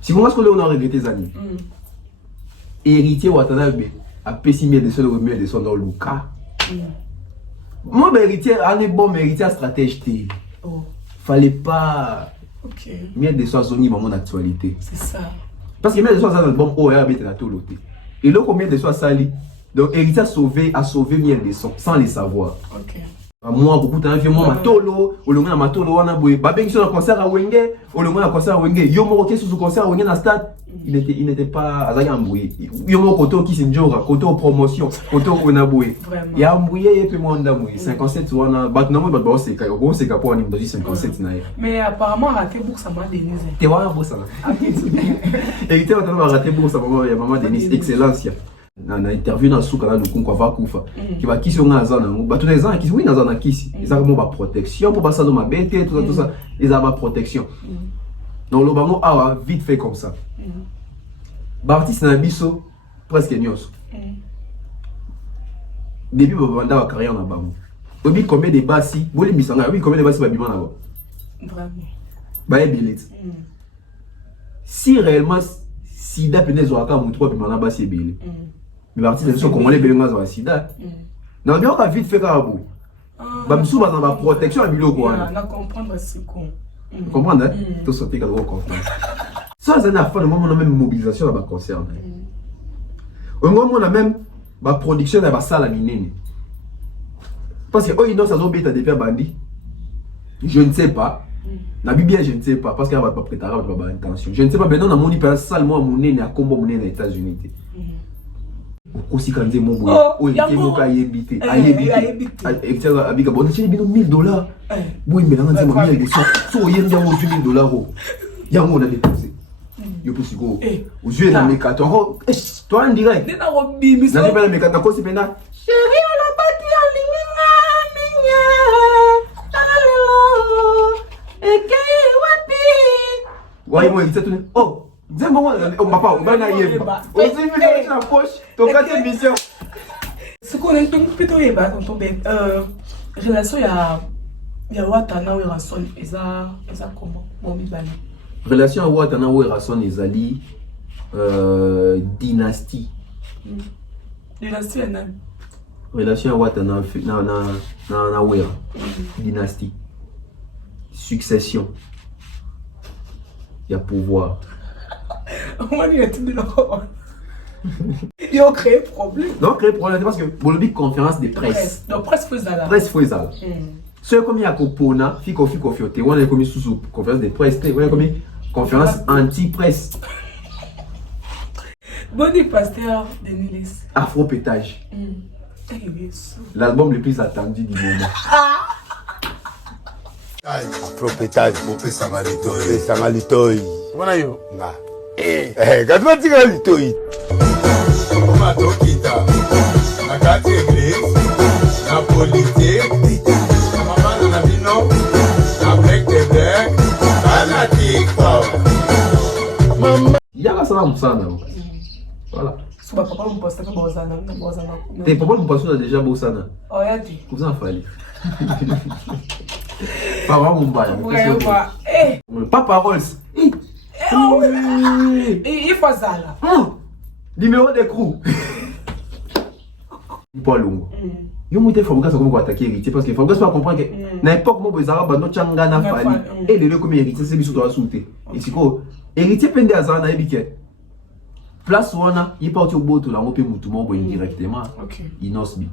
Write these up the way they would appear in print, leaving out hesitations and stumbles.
Si vous on a regretté les amis. Héritier Watanabe a pessimé de son mieux de son dans le cas. Moi, héritier, allez bon, héritier stratège. Fallait pas. Mieux de son zone dans mon actualité. C'est ça. Parce que mieux de son dans le bon OR la tout l'autre. Et là, combien de son sali. Donc, héritier a sauvé mieux de son sans les savoir. Moi, beaucoup de temps, moi, matolo, ou le monde matolo, on a boué. Babeng sur le concert à Wenge, ou le monde à concert à Wenge. Yo moroké sur ce concert à Wenge dans le stade. Il n'était pas à embrouillé. Yo moro koto qui s'injora, koto promotion, koto on a boué. Il y a embrouillé et puis moi on a boué. 57 ou on a. Bah non, moi, bah c'est quand on s'est capé, on a dit 57 naïf. Mais apparemment, raté bourse à maman Denise. T'es voir bourse là. Héritier, on a raté bourse à maman Denise, excellence. Dans l'interview dans le canal de Kunkwa Kufa qui va qui sont dans tous les ans qui oui dans un qui ils ont ma protection pour passer dans ma bête tout ça ils ont ma protection donc le bango a vite fait comme ça Baptiste Nabiso presque nyos depuis banda wa carrière na bango obi combien de basi boli misanga oui combien de basi ba bima na ba vraiment ba ebilet si réellement sida penez wa ka mutu ba bima na basi ebile. Mais l'artiste est comment les bénéfices ont sida. Non, mais on a vite fait carabou. Bah, nous sommes dans la protection à Milo quoi. On a comprendre c'est con. Comprendre hein? Tout ça fait qu'on comprendre. Ça c'est un affaire de moment on a même mobilisation là-bas concerne. Au moment on a même ma production là-bas salle à minene. Parce que oh il non ça zobé ta depuis bandi. Je ne sais pas. La Bible je ne sais pas parce qu'elle va pas préparer pas intention. Je ne sais pas maintenant on a moni par salle moi monene à combo monene aux États-Unis. Aussi quand j'ai mon boy, oh il était moka yebité, ayebité, avec bon c'est bien $1000. Boy mais là on dit moi il so yem dia $1000 oh. Ya on a déposé. Yo pour sigo. Aux yeux dans mes cartons. Toi en direct. Nena robimi ça. Na pas mes cartons c'est pena. Chérie on a bâti en ligne. Et que wapi. Ouais moi il s'est tourné. Oh dis moi papa, on va na yeba. On s'est mis dans la poche. Ton quatrième mission. Ce qu'on est plutôt yeba quand on est relation il y a Watana ou Rason eza comment bon bibali. Relation à Watana ou Rason ezali dynastie. Dynastie est nan. Relation à Watana na Wera. Dynastie. Succession. Il y a pouvoir. On y a tout de l'or. Ils ont créé problème. Non, créé problème parce que pour le conférence de presse. Non, presse faisale. Presse faisale. Ce comme il y a Kopona, fiko fioté, on a commis sous conférence de presse, on a commis conférence anti-presse. Boni pasteur Denis. Afro-pétage. L'album le plus attendu du moment. Afro-pétage. Mopé Sangalitoy. Sangalitoy. Voilà yo. Na. Quand tu dis Sangalitoy. On m'a tokita. Na kati église. Na politique. Na maman na bino. Na break the break. Na TikTok. Maman. Y'a ça là musana. Voilà. Suba papa me poste que bozana. Tes papa me poste déjà bozana. Oh ya dit. Vous en fallait. Papa Mumbai. Papa Rolls. Il faut ça là. Numéro de crew. Pas long. Yo muté Fabrice comme quoi attaquer héritier parce que Fabrice pas comprendre que na époque mo bezara bando changa na fali et le comme héritier c'est biso doit sauter. Et c'est quoi héritier pende azana na ebike. Place wana il parti au boto la ngopé mutu mo boy directement. OK. Inosbi.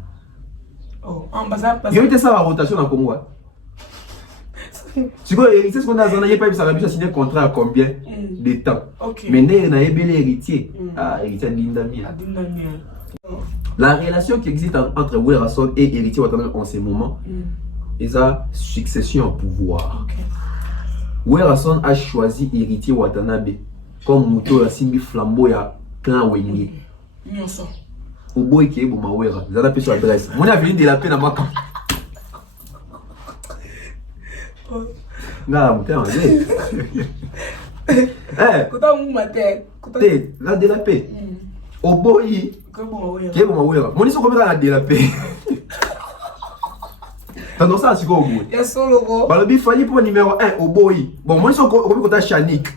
Oh, ambassade parce que yo était ça la rotation dans Congo. Tu vois, héritier, ce qu'on a dit, il n'y a pas signé un contrat à combien de temps. Mais il y a un héritier. Ah, héritier d'Indamia. La relation qui existe entre Werason et héritier Watanabe en ce moment, c'est la succession au pouvoir. Werason a choisi héritier Watanabe comme moto la simbi flambeau ya clan Wenge. Au boy qui est bon ma Wera, vous avez appelé sur l'adresse. Mon avenir de la peine à ma camp. Non, mais eh, la de la paix. Au boy, qui est bon, mon ils sont comme la de la paix. T'as non ça, c'est quoi au bout? Il y a solo. Bah, le bif fallait pour numéro 1 au boy. Bon, moi ils sont comme quand t'as Chanik.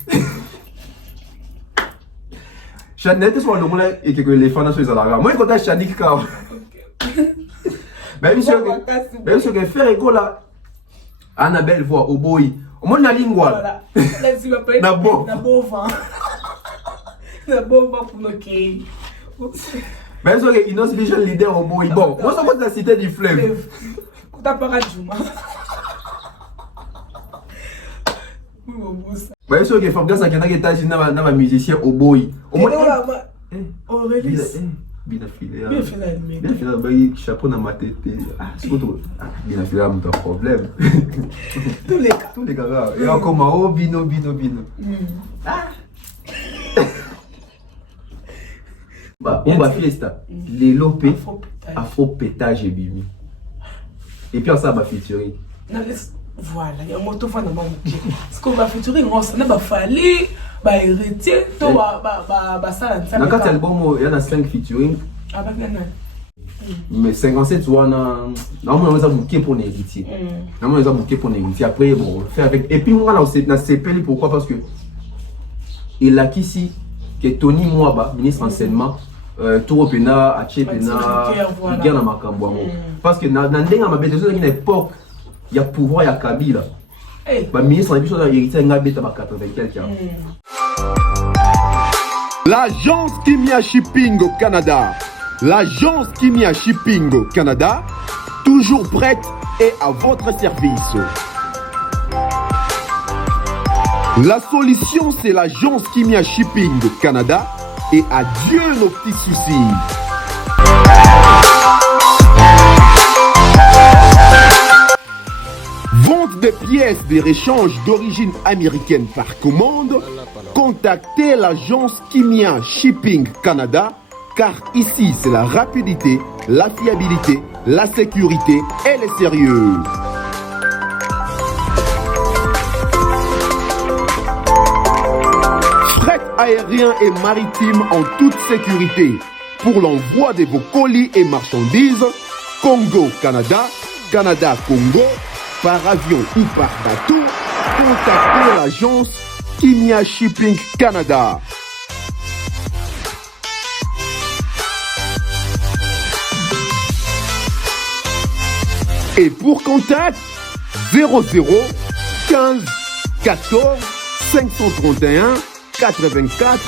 Chanel soit le monde et que les fans sont les alarmes. Moi, quand je dis que même si que faire écho là, Annabelle voit au boy. Au moins la lingua. Na bon vent. Na bon vent pour nos quais. Même si que Innocent Vision leader au boy. Bon, moi ça va la cité du fleuve. T'as pas radiouma. Même si que Fabrice a quelqu'un qui est assis dans un musicien au boy. Au moins. Aurélie. Bien affilé, chapeau dans ma tête. Ah, c'est quoi tout? Bien affilé, c'est un problème. Tous les cas. Tous les cas, et encore, oh, bino. Ah! Bah, on va faire ça. Les lopés, afro pétage et bimi. Et puis, on s'en va featuring. Voilà, il y a un moto fan dans mon pied. Ce qu'on va featuring, on s'en va falloir. Bah héritier to ça dans quatre albums il y en a 5 featuring mais 57 tu vois normalement on a bouqué pour l'héritier normalement on a bouqué pour l'héritier après bon faire avec et puis moi là on a CPL pourquoi parce que il a ici que Tony Mwaba ministre enseignement tout opena a chepena il gagne ma cambo parce que dans denga ma bête une époque il y a pouvoir il y a Kabila bah ministre a dit sur l'héritier il a bête à 80 quelques ans. L'agence Kimia Shipping au Canada. L'agence Kimia Shipping au Canada, toujours prête et à votre service. La solution, c'est l'agence Kimia Shipping au Canada et adieu nos petits soucis. Vente des pièces de réchange d'origine américaine par commande. Contactez l'agence Kimia Shipping Canada car ici c'est la rapidité, la fiabilité, la sécurité et le sérieux. Fret aérien et maritime en toute sécurité pour l'envoi de vos colis et marchandises Congo-Canada, Canada-Congo, par avion ou par bateau. Contactez l'agence Kimia Shipping Canada. Et pour contact 00 15 14 531 84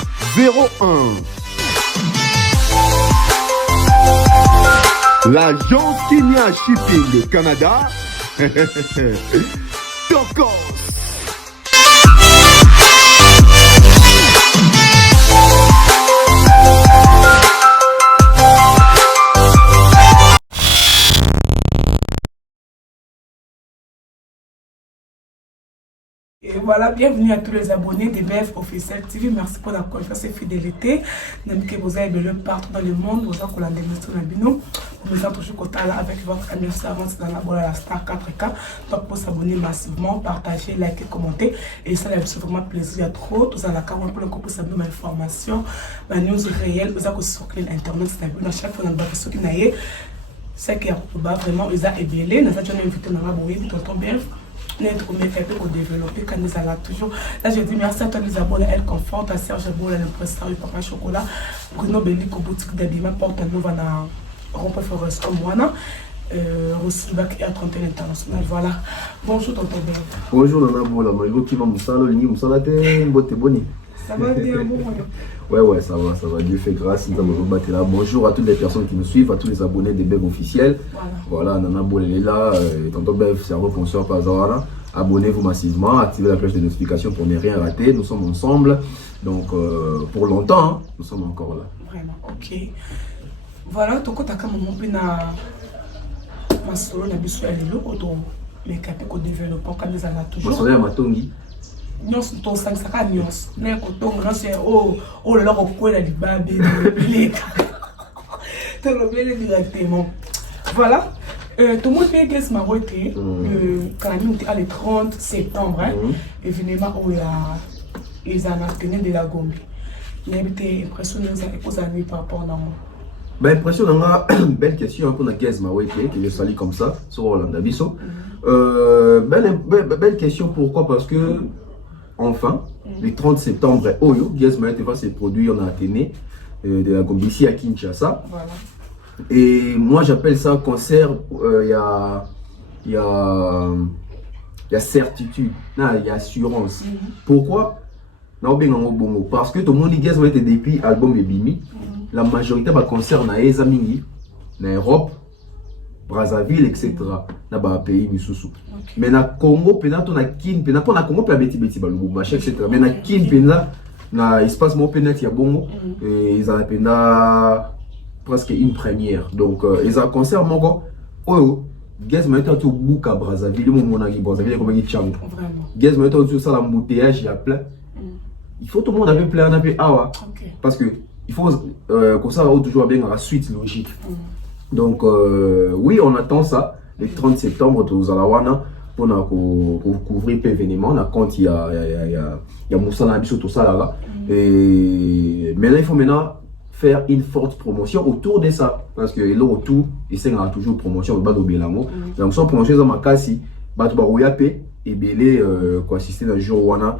01. L'agence Kimia Shipping Canada. Tokos. Et voilà, bienvenue à tous les abonnés de BF Officiel TV. Merci pour la confiance et fidélité. N'oubliez que vous avez le partout dans le monde. Vous avez la démonstration dans le binôme. Vous me toujours côté là avec votre anniversaire dans la boîte à la Star 4K. Donc pour s'abonner massivement, partager, liker, commenter. Et ça, c'est vraiment plaisir. Il y a trop. Tout ça, la carte pour le coup, pour s'abonner à l'information, la news réelle. Vous avez sur l'internet, c'est à chaque fois dans le bateau qui n'a eu. C'est qu'il y a vraiment, ils ont ébélé. Nous avons invité dans la boîte, tonton BF. Notre fait pour développer quand nous allons toujours. Là, je dis merci à tous les abonnés, Elle Confort, à Serge Boul, à l'impresariat Papa Chocolat, Bruno Bellico, boutique d'habillement, porte nous va dans Rond-Point Forest comme moi. Aussi, bac à 31 international. Voilà. Bonjour, tonton Ben. Bonjour, Nana Bola. Moi, qui va Moussala, le Nîmes, Moussala, t'es boni. Ça va bien, bon. Ouais, ça va. Dieu fait grâce. Nous allons battre là. Bonjour à toutes les personnes qui nous suivent, à tous les abonnés des BEV officiels. Voilà, Nana Bola est là. Tonton BEV, cerveau penseur par hasard. Abonnez-vous massivement, activez la cloche de notification pour ne rien rater. Nous sommes ensemble. Donc, pour longtemps, hein, nous sommes encore là. Vraiment, ok. Voilà, tu as quand même ma solo na biso ya lelo oto mais capé ko développer quand nous allons toujours. Ma solo ya matongi. Nyonso to sangsaka nyonso na kotonga c'est oh là ko la libabe leka to robele directement voilà tout le monde fait guess ma route quand le 30 septembre événement où il y a ils en a de la Gombe il y a été impressionné aux amis par rapport à moi. Ben impression on a belle question pour la guess ma route que je salue comme ça sur Rolanda Bisso belle question pourquoi parce que enfin, Le 30 septembre, Oyo, Gaz Mayotte va se produire en Athénée, de la Gambie, ici à Kinshasa. Voilà. Et moi, j'appelle ça concert, il y a certitude, il y a assurance. Pourquoi? Parce que tout le monde dit que depuis l'album Ebimi, la majorité des concerts na Ezamingi, en Europe, Brazzaville, etc. Dans les pays Missoussou. Mais na Congo, penato na Kin, penato na Congo, penato beti Balubumbache, etc. Mais na Kin, penato na espace mo penato ya bongo, ils ont penato presque une première. Donc ils ont concert mongo, oh, Gaz Mayotte tout bouc à Brazzaville, mon ami Brazzaville comme il chante. Gaz Mayotte tout ça l'embouteillage, il y a plein. Il faut tout le monde avait plein, on a awa. Parce que il faut comme ça toujours bien à la suite logique. Donc oui, on attend ça le 30 septembre tous à la Wana pour couvrir l'événement. On a compte il y a Moussa Nabiso tout ça là. Et maintenant il faut maintenant faire une forte promotion autour de ça parce que là autour il sait qu'on a toujours promotion au bas de Belamo. Donc sans promotion dans ma case si bat barouyape et belé quoi assister dans le jour Wana.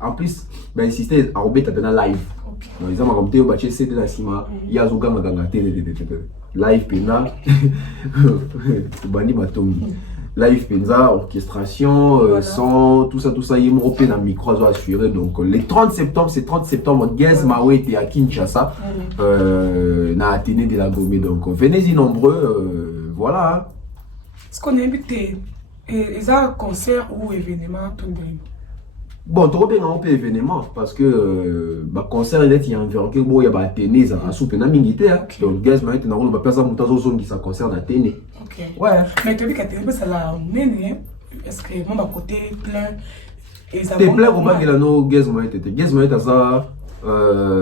En plus ben insister à Robert à live. Ils ont raconté au bâtiment c'est de la cima il y a Zoga Magangate live pena bani batongi live penza orchestration son tout ça il m'a repris dans le micro assuré. Donc le 30 septembre c'est 30 septembre Gaz Mayotte à Kinshasa na Athénée de la Gombe. Donc venez-y nombreux voilà. Est-ce qu'on est invité et ça concert ou événement tout le monde? Bon, trop bien un peu événement parce que bah concert il y a environ bon il y a Athénée ça a soupé na mingité. Donc Gaz Mayotte na on va faire ça monter aux zones qui ça concerne Athénée. OK. Ouais. Mais tu dis qu'Athénée ça la mène est-ce que mon côté plein et ça t'es plein au bas de la no Gaz Mayotte ça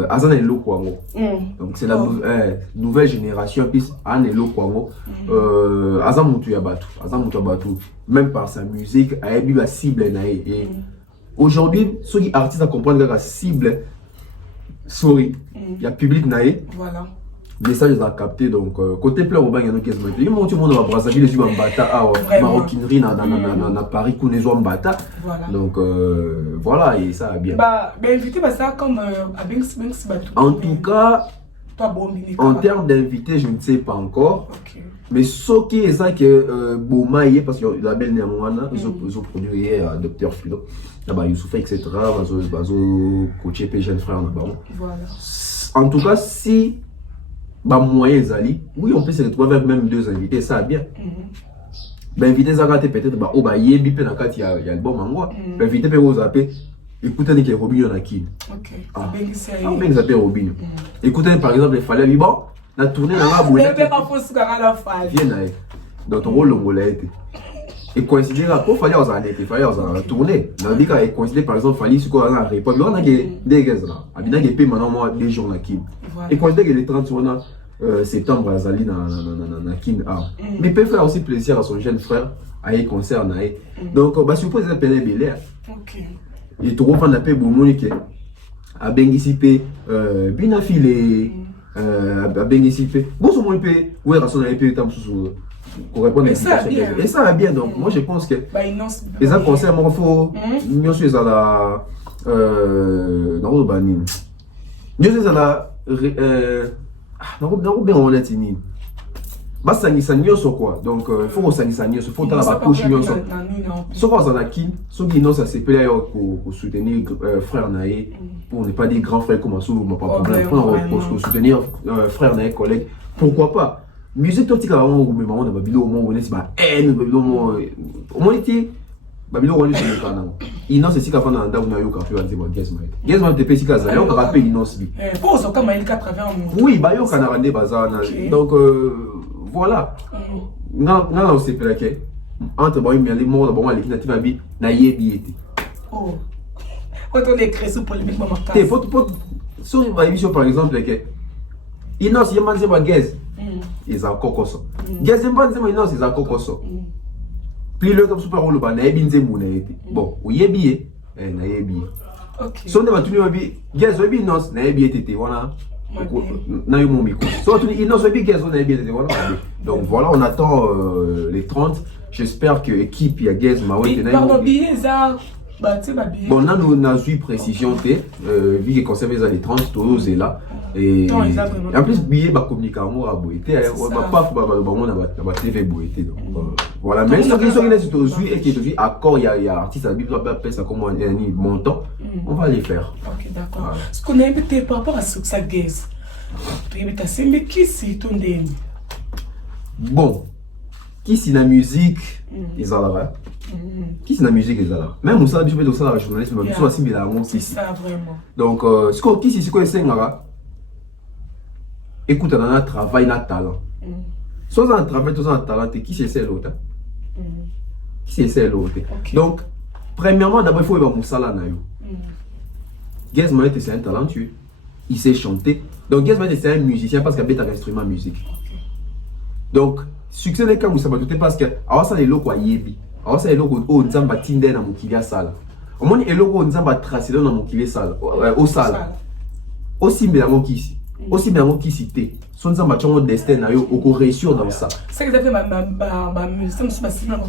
azana elo kwango. Donc c'est la nouvelle génération puis an elo kwango azan mutu ya batu même par sa musique a eu la cible na et aujourd'hui, ceux qui artistes à comprendre la cible, sorry, il y a public naïe. Voilà. Message à capter donc côté plein au bas il y a nos caisses maintenant. Il monte tout le monde à Brazzaville les yeux en bata maroquinerie na Paris qu'on les en bata. Donc voilà et ça a bien. Bah invité bah ça comme avec en tout cas en termes d'invités je ne sais pas encore. Mais ce qui est ça que Bomaye parce que la belle néanmoins ils ont produit Docteur Philo là-bas Youssouf etc. Bazo coaché p jeune frère là-bas. Voilà. En tout cas si bah moyen Zali oui on peut se retrouver avec même deux invités ça a bien. Ben invité Zagate peut-être bah oh bah yebi pe na kati ya album angwa. Ben invité pe vous appeler écoutez les Robinho na kin. OK. Ah ben ça Robinho. Écoutez par exemple il fallait bon la tournée dans la boule. Dans ton rôle, on l'a été. Et coïncider là, pour faire aux années, il fallait aux tourner. Dans le cas, coïncider par exemple, il fallait ce qu'on a à l'époque. On a des gars là. Abina qui paye maintenant moi des jours na Kim. Et coïncider que les 30 septembre à Zali na Kim. Mais peut faire aussi plaisir à son jeune frère à y concert na. Donc bah suppose ça peine belé. OK. Et tout refant la paix Boumonique. A bengisipe bina filé. À bénéficier. Bon, ce moment peut, ouais, raison d'aller payer temps sous pour répondre à et ça va bien. Donc, moi, je pense que les uns concernent, moi, faut, nous sommes à la, non, bah, nous sommes à la, non, bien, on l'a tenu. Bah, ça n'y est quoi. Donc, il faut que ça n'y est, il faut que la couche n'y soit. Ce qu'on a qui, ce qui nous a séparé pour soutenir frère Naé, pour ne pas dire grand frère comme ça, pas problème, pour soutenir frère Naé, collègue. Pourquoi pas? Musique toi tu as vraiment mais maman de Babylone au moins on est bah haine Babylone au moins était Babylone on est sur le canal. Il n'en c'est si qu'à faire dans na yo café on dit bon Gaz Mayotte te pesi kaza yo rappel il n'en bi. Pour ça comme il qu'à travers oui bah yo kana rande bazar donc voilà. Non c'est pas que entre bon il y a les mots bon l'équipe native bi na yebi été. Oh. Quand on écrit sur polémique maman. T'es faut sur une émission par exemple que il n'en c'est manzi ba Gaz. Ils ont encore ça. Gaz il n'en c'est encore ça. Puis le comme super rôle ba na yebi nzembu na été. Bon, o yebi na yebi. OK. So ne va tout le bi Gaz yebi non na yebi été voilà. Na yo mon micro. So tout il non yebi Gaz na yebi été voilà. Donc voilà, on attend les 30. J'espère que l'équipe, il y a Gaz Mayotte. Pardon, billet, ça, Bon, là, nous avons eu précision, vu que conserve les trans, tous et là. Et en plus, billet, bah, communiquer moi, boité, pas TV boité. Voilà, mais ce qui est aujourd'hui et qui est accord, il y a artiste à Bible, ça comme un montant, on va les faire. Ok, d'accord. Ce qu'on a invité par rapport à ce que ça gaze, mais qui c'est ton dernier? Bon, qui c'est la musique, ils ont là. Qui c'est la musique, ils ont là. Même ça, je vais ça la journaliste, mais je suis là, c'est ça vraiment. Donc, ce qu'on qui c'est quoi c'est là? Écoute, on a un travail, on a un talent. Soit un travail, soit un talent, qui c'est l'autre? Qui c'est l'autre? Donc, premièrement, d'abord, il faut avoir mon salaire. Guess Manet, c'est un talentueux. Il sait chanter. Donc, Guess Manet, c'est un musicien parce qu'il a un instrument de musique. Donc, succès des cas où ça va douter parce que, alors ça, les locaux à Yebi. Alors ça, les locaux au Nzamba Tinder dans mon kilia salle. Au moins, les locaux au Nzamba tracé dans mon kilia salle. Au salle. Aussi bien mon qui aussi bien mon qui cité. Son Nzamba chongo destin na yo au réussir dans ça. C'est que ça ma musique, ça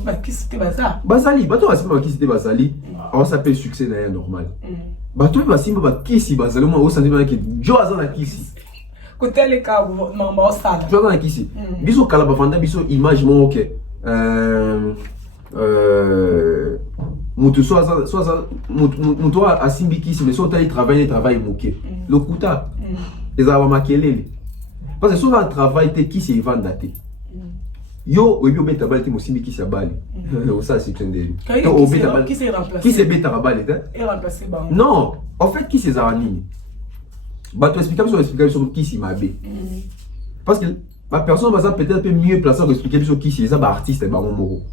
m'a qui cité bazar. Bazali, bato va qui cité Bazali. Alors ça peut succès d'ailleurs normal. Bato va simba ba qui si Bazali moi au sentiment que Jo azana qui si. Côté les cas maman sala. Jo azana qui si. Biso kala ba fanda biso image mo OK. Mutu soit mutu a simbi qui si mais soit il travaille moqué. Le kuta. Les avoir makelele. Parce que souvent le travail te qui c'est vendre daté. Yo obi obeta balti mo simbi qui sabali. Ça c'est une des. Qui s'est remplacé? Qui c'est beta balé et remplacé ba. Non, en fait qui c'est Zarani. Bah tu expliques sur qui c'est Mabé. Parce que ma personne va peut-être mieux placée pour expliquer sur qui c'est les artistes et ba moro.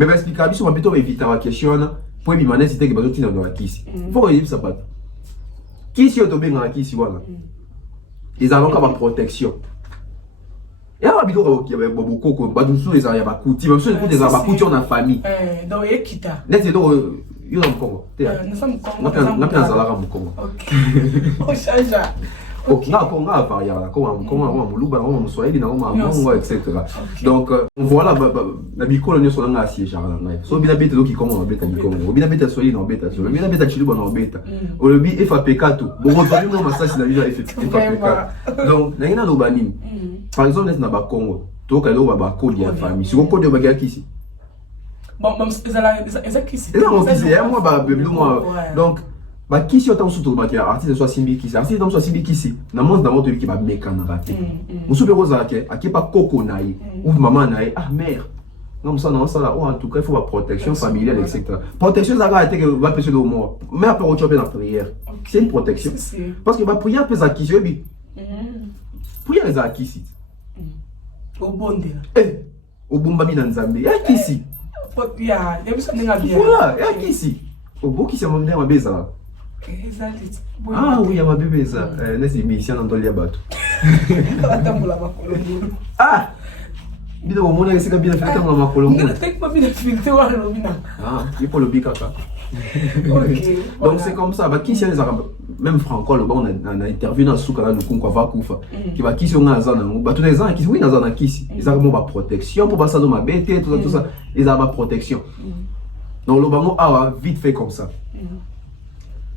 Mais va expliquer sur ma plutôt éviter la question pour lui demander si tu es besoin de dans la qui. Faut dire ça pas. Qui c'est tombé dans la qui c'est voilà. Ils ont encore ma protection. Et alors, il y a beaucoup de choses, il y a beaucoup de choses, il y a beaucoup de choses dans la famille. Donc, il y a qui t'a? Il y a Congo. Nous sommes Congo. Ok. On change. Ok, donc voilà, la bicolo sur la assiette, so bien bête qui comment on bête à Congo, bien bête à Soli dans bête à Soli, bien bête à Chiluba dans bête. Au lobby FAPK tout. Bon, retourner mon massage c'est la vie FAPK. Donc, n'a rien à l'obanim. Par exemple, n'est-ce pas Congo. Toi, quand on va code de famille, si on code de bagarre ici. Bon, même c'est qui c'est. Moi, donc. Bah qui si autant surtout bah qui artiste soit simbi qui artiste dans soit simbi qui si na monde dans votre vie qui va mécanique raté on se pose à qui pas coco naï ou maman naï ah mère non ça là en tout cas il faut la protection familiale etc. Protection ça va être que va passer le mort mais après on choper la prière c'est une protection parce que ma prière peut acquis bi prière les acquis au bonde au bomba mi na Nzambe acquis si ya ça n'est bien voilà acquis si au beau qui se monte ma beza. Ah oui, il y a ma bébé ça. N'est-ce pas ici dans le bateau. Ah. Bide au monde c'est que bien fait dans la Colombie. Ah, il faut le bicaka. Donc c'est comme ça, bah qui c'est les arabes même franco le bon on a interviewé dans soukala nous qu'on va kufa qui va qui sont azana bah tous les gens qui oui dans qui ils ont ma protection pour pas ça dans ma bête tout ça ils ont ma protection. Donc le bango a vite fait comme ça.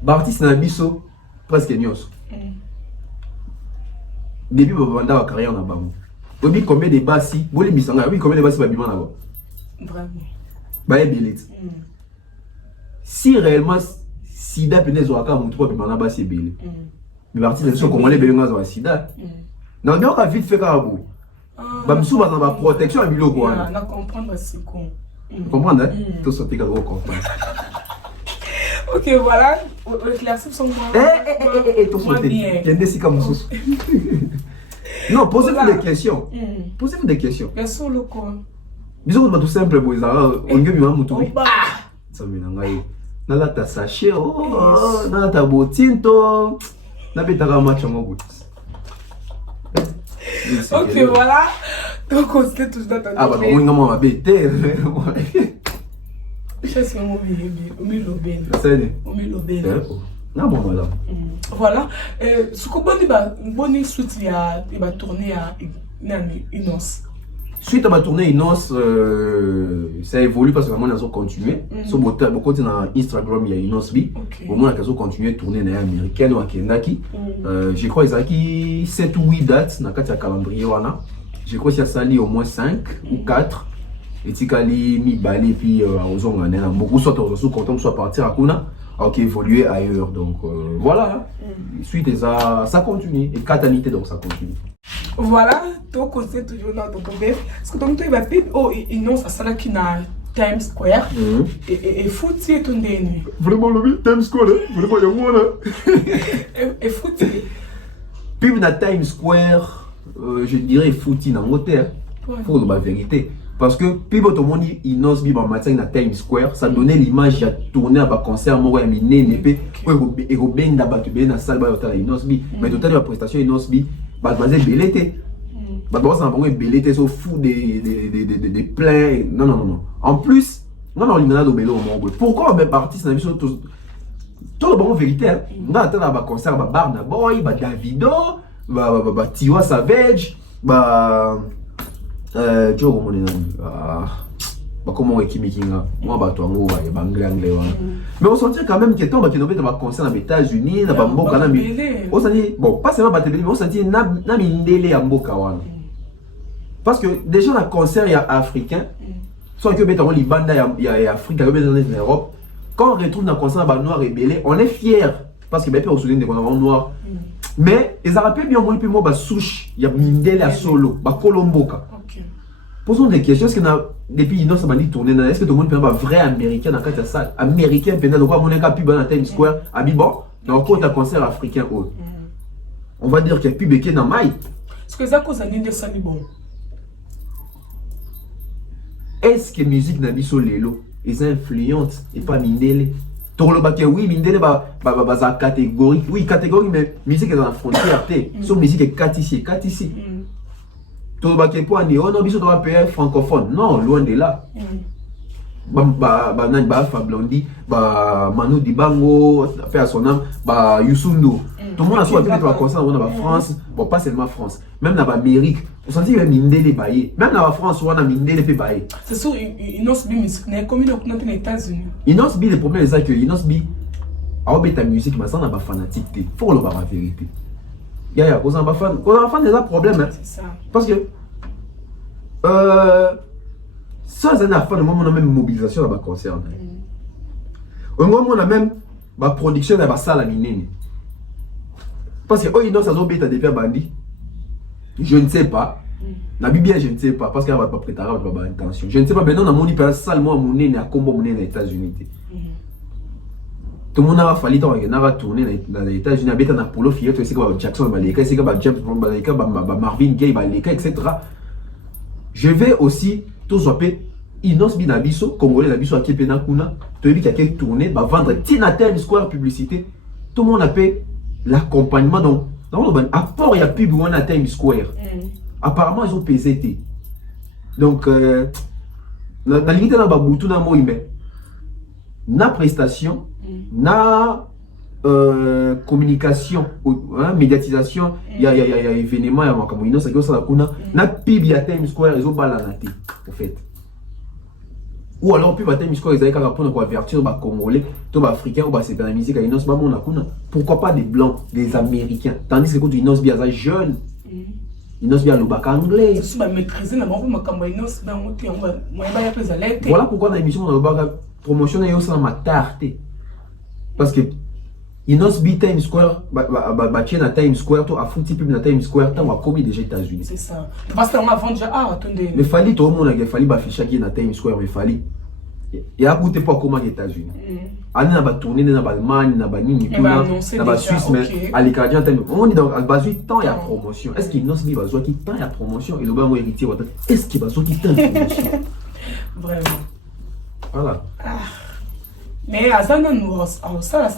L'artiste n'a biso presque nyos. Début banda wa carrière na bango. Obi combien de bassi, boli misanga, oui combien de bassi babima na ba. Vraiment. Ba ebelit. Si réellement sida penezo aka mutu pa bimana bassi ebele. Mais l'artiste sont comme les belenga za sida. Na bien ka vite fait ka bo. Ba msu ba na ba protection abilo ko wana. Na comprendre ce qu'on. Comprendre hein? Tout ça pique à comprendre. Ok, voilà. Les sont tout ça pique. Non, posez-vous des questions. Posez-vous des questions. Bien sûr, le quoi. Disons que tout simple, on ça me n'engaye. Nala ta sachet, nala ta botinto, na betara match en goût. Ok, voilà. Donc on se tous dans ta. Ah bah on m'a bêté. Je suis au milieu voilà. Ce que bon il va tourner à Inos. Suite à ma tournée Inos, ça évolue parce que vraiment, ils ont continué. Sur beaucoup de Instagram, il y a Inos B. Au moins, ils ont continué à tourner dans américaine ou à Kendaki. Je crois qu'ils ont 7 ou 8 dates dans le calendrier. Je crois qu'il y a sali au moins 5 ou 4. Et Tikali, Mi Bali, puis aux Ongane. Beaucoup soit contents, soit partir à Kuna, qui évoluer ailleurs. Donc voilà. Suite ça continue. Et 4 années, donc ça continue. Voilà, donc on sait toujours dans ton BF. Parce que donc tu vas pip, oh, il non, ça sera qui na Times Square. Et foot, c'est ton déni. Vraiment, le Times Square, vraiment, il y a moi. Et foot, c'est. Pip na Times Square, je dirais footy dans l'hôtel. Pour la vérité. Parce que puis tout le monde il n'ose vivre en matin à Times Square, ça donnait l'image à tourner à un concert moi mais né et Robin d'abord bien dans salle ba hôtel il n'ose bi mais total la prestation il n'ose bi bah basé belleté bah bon ça va belleté so fou des pleins non en plus non limonade au bello au monde pourquoi même artiste na biso tout le bon vérité on a attendre à concert ba Barna Boy ba Davido ba Tiwa Savage ba Joe comment comment Kimikinga moi bato ngo ba anglais mais on sentait quand même que tant ba kinobe ba concert aux États-Unis na ba mboka na mi on sentit bon pas seulement ba télé mais on sentit na mindele ya mboka wana parce que déjà le concert il y a africain soit que beto li banda ya Afrique que beto en Europe quand on retrouve dans concert ba noir rebelle on est fier parce que ben peut souligner qu'on a noir mais ils rappellent bien moi puis moi ba souche il y a mindele à solo ba kolomboka. Posons des questions. Est-ce que depuis Inos a dit tourner, est-ce que tout le monde peut avoir vrai américain dans la salle américain peut être quoi mon gars puis dans Times Square à Biban dans un concert africain haut. On va dire qu'il y a plus béqué dans Maï. Est-ce que ça cause un de ça bon? Est-ce que musique n'a biso lelo est influente et pas Mindele? Tolo baké oui Mindele ba catégorie oui catégorie mais musique est dans la frontière té. Son musique est 4 ici. Tout le monde pour dire, oh non, bisous, doit payer francophone. Non, loin de là. Fablandi, Manu Dibango, fait à son âme, Youssoundo. Tout le monde a soit peut-être va concert dans la France, bon, pas seulement France, même dans l'Amérique. Vous sentez que Mindele baillé. Même dans la France, on a Mindele fait baillé. C'est sûr, Inos B, mais comme il est aux États-Unis. Inos B, le problème c'est que Inos B, a ta musique, mais ça n'a pas fanatique. Il faut le voir la vérité. Quand on a fan des problèmes hein. C'est ça. Parce que sans un affaire, on a même mobilisation dans le concert. On a même la production dans la salle à mine. Parce que il ça a des bandits. Je ne sais pas. La Bible, je ne sais pas parce qu'elle va pas préparer pas intention. Je ne sais pas maintenant on a mon salle moi mon nez à combo mon nez dans les États-Unis. Tout le monde a fallu tourner dans les États-Unis, avec un Apollo Fiat, c'est comme Jackson, c'est comme James Marvin Gaye, etc. Je vais aussi tout swapper Inos Binabiso, Congolais Nabiso à Kepenakuna, tu as vu qu'il y a quelques tournées, vendre Tina Times Square publicité. Tout le monde appelle l'accompagnement. Donc, dans le apport, il y a plus besoin à Times Square. Apparemment, ils ont PZT. Donc, la limite, dans le bouton, na prestation, na communication, médiatisation, il y a événement, il y a Makamoino, ça na pib à Times Square, ils ont balanaté, en fait. Ou alors, pib à Times Square, ils ont pour nous avertir, les Congolais, les Africains, c'est pas la musique, pourquoi pas des Blancs, des Américains, tandis que quand ils sont bien jeunes, ils sont bien le bac anglais. Voilà pourquoi dans l'émission, on a promotion est aussi dans ma tarte parce que Inos B Times Square à Times Square to a foutu pub na Times Square tant a commis déjà États-Unis c'est ça parce qu'on a vendu attendez mais fallait tout le monde a fallu afficher qui na Times Square mais fallait et a goûté pas comment États-Unis ani na ba tourner na ba Allemagne na ba nini na ba Suisse mais à l'écran on dit donc base temps il y a promotion est-ce qu'il Inos B va jouer qui temps il y a promotion et le bas moi héritier est-ce qu'il va jouer qui temps promotion vraiment. Voilà. Mais à ça,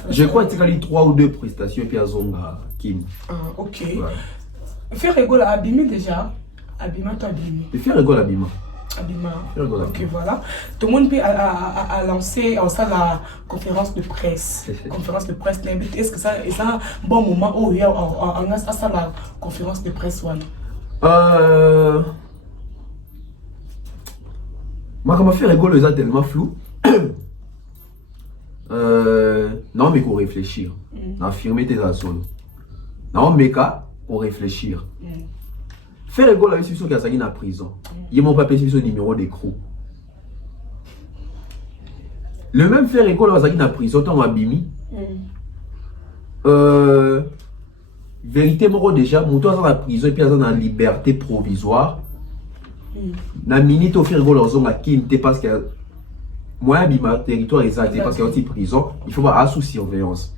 je crois qu'il y a 3 ou 2 prestations et puis à Zonga Kim. Ok. Faire rigolo à Abima déjà. Abima, toi Abima. Faire rigolo à Abima. Abima. Ok, voilà. Tout le monde peut a lancé la conférence de presse. Conférence de presse. Est-ce que ça est un bon moment où il y a la conférence de presse? Ma comment faire rigolo est tellement flou. Non mais qu'on réfléchir. Affirmer tes solo. Non mais qu'à on réfléchir. Faire rigolo avec celui qui a sagi na prison. Il m'a pas payé ce numéro d'écrou. Le même faire rigolo avec sagi na prison tant abimi. Vérité moi déjà mon toi dans la prison et puis dans la liberté provisoire. Na minute au faire rigolo dans la quinte parce que moi ma territoire exact parce qu'il y a une prison, il faut avoir sous surveillance.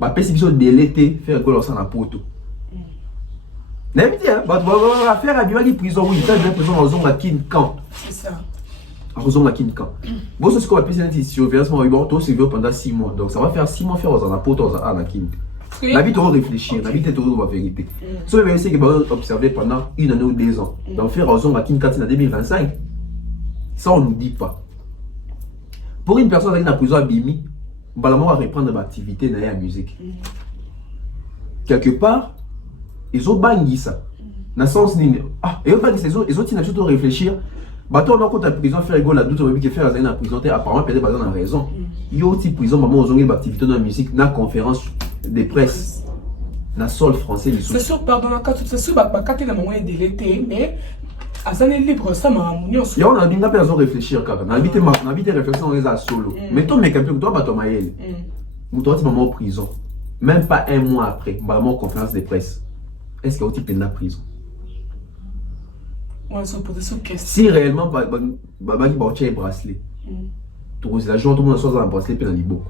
Ma perception de l'été faire rigolo dans la poto. N'importe hein, va faire à la prison oui, dans une prison dans la quinte camp. C'est ça. À raison la quinte camp. Bon c'est ce qu'on appelle une surveillance moi bon toi surveiller pendant 6 mois. Donc ça va faire 6 mois faire dans la poto dans la quinte. La vie doit réfléchir, la vie est toujours la vérité. Ce que c'est que va observer pendant 1 année ou 2 ans. Donc faire raison la quinte en 2025. Ça on nous dit pas. Pour une personne qui est en prison à Bimi, on va reprendre l'activité dans la musique. Quelque part, ils ont banni ça. Dans le sens où ils ont surtout réfléchir. Bateau on a quand la prison fait rigolo la doute au qui fait la prison apparemment peut-être pas dans raison. Il y a aussi prison maman ils ont une activité dans la musique, dans la conférence de presse, dans le sol français. C'est sûr pardon quand tout c'est sûr bah quand il a moment de l'été mais à ça libre ça m'a amoureux. Il y a on a bien besoin réfléchir quand on habite réflexion on est solo. Mais toi mais quelqu'un toi bah toi maël. Ou toi tu maman en prison. Même pas 1 mois après, maman conférence de presse. Est-ce qu'il y a aussi peine de la prison? Ouais, ça pose cette question. Si réellement baba qui porte un bracelet. Tout la journée tout le monde soit un bracelet puis dans libo.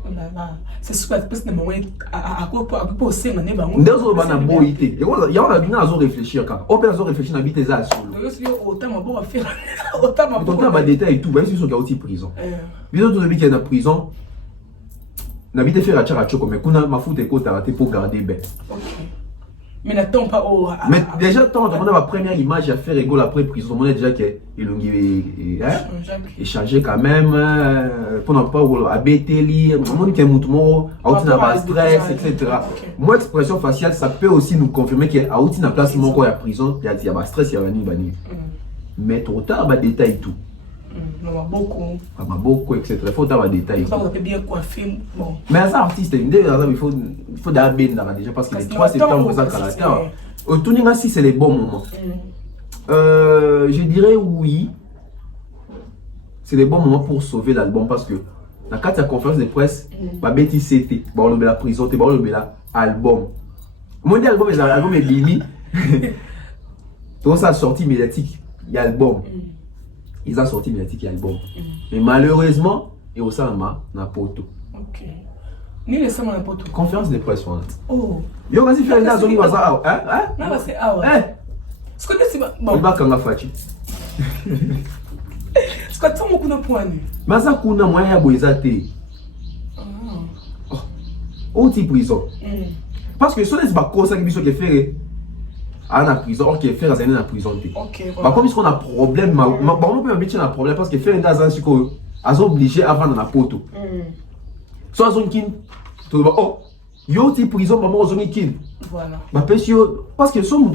C'est super parce que moment à quoi pour aussi mané ba. Ndezo bana boité. Et il y a on a bien à réfléchir quand. On peut réfléchir dans habiter ça solo. Autant ma bon faire autant ma bon. Autant ma détail et tout, même si sont aussi prison. Bien d'autres qui est dans prison. N'habite faire à Characho mais kuna ma foute écoute à pour garder bien. OK. Mais n'attends pas au. Mais déjà, tant on a ma première image à faire rigolo après prison, on a déjà qu'il échangé quand même. Pour ne pas à BTL, on dit qu'il y a un mouvement, à stress, etc. Moi, expression faciale, ça peut aussi nous confirmer qu'il y a une place où il y a prison, il y a stress, il y a un mais trop tard, il y a des détails tout. Beaucoup, etc. Il faut avoir des détails. On peut bien coiffer. Bon. Mais un artiste, il faut d'abord déjà parce que le 3 septembre, ça caractère. Au tout si c'est les bons moments. Je dirais oui. C'est les bons moments pour sauver l'album parce que la carte de conférence de presse, Babeti c'était, on la prison, on l'album. Moi, l'album est limité. Donc ça a sorti médiatique, il y a l'album. Ils ont sorti médiatique album. Mais malheureusement, il y a aussi un poto. Ok. Ni le sama na poto. Conférence de presse. Oh. Il y a aussi fait un gars qui va ça. Hein? Non, c'est ah ouais. Ce que tu sais, bon. Il va quand même faire. Ce que tu as beaucoup de points. Mais ça, qu'on a moyen de boiser. Oh, tu prison. Parce que ce n'est pas comme ça que je fais. À la prison, or qui est fait dans la prison. Ok. Bah comme on a problème, on peut habituer un problème parce que faire un gaz à obligé avant dans la poto. Soit zone kin, tu vas oh, yo ti prison maman zone kin. Voilà. Bah parce que son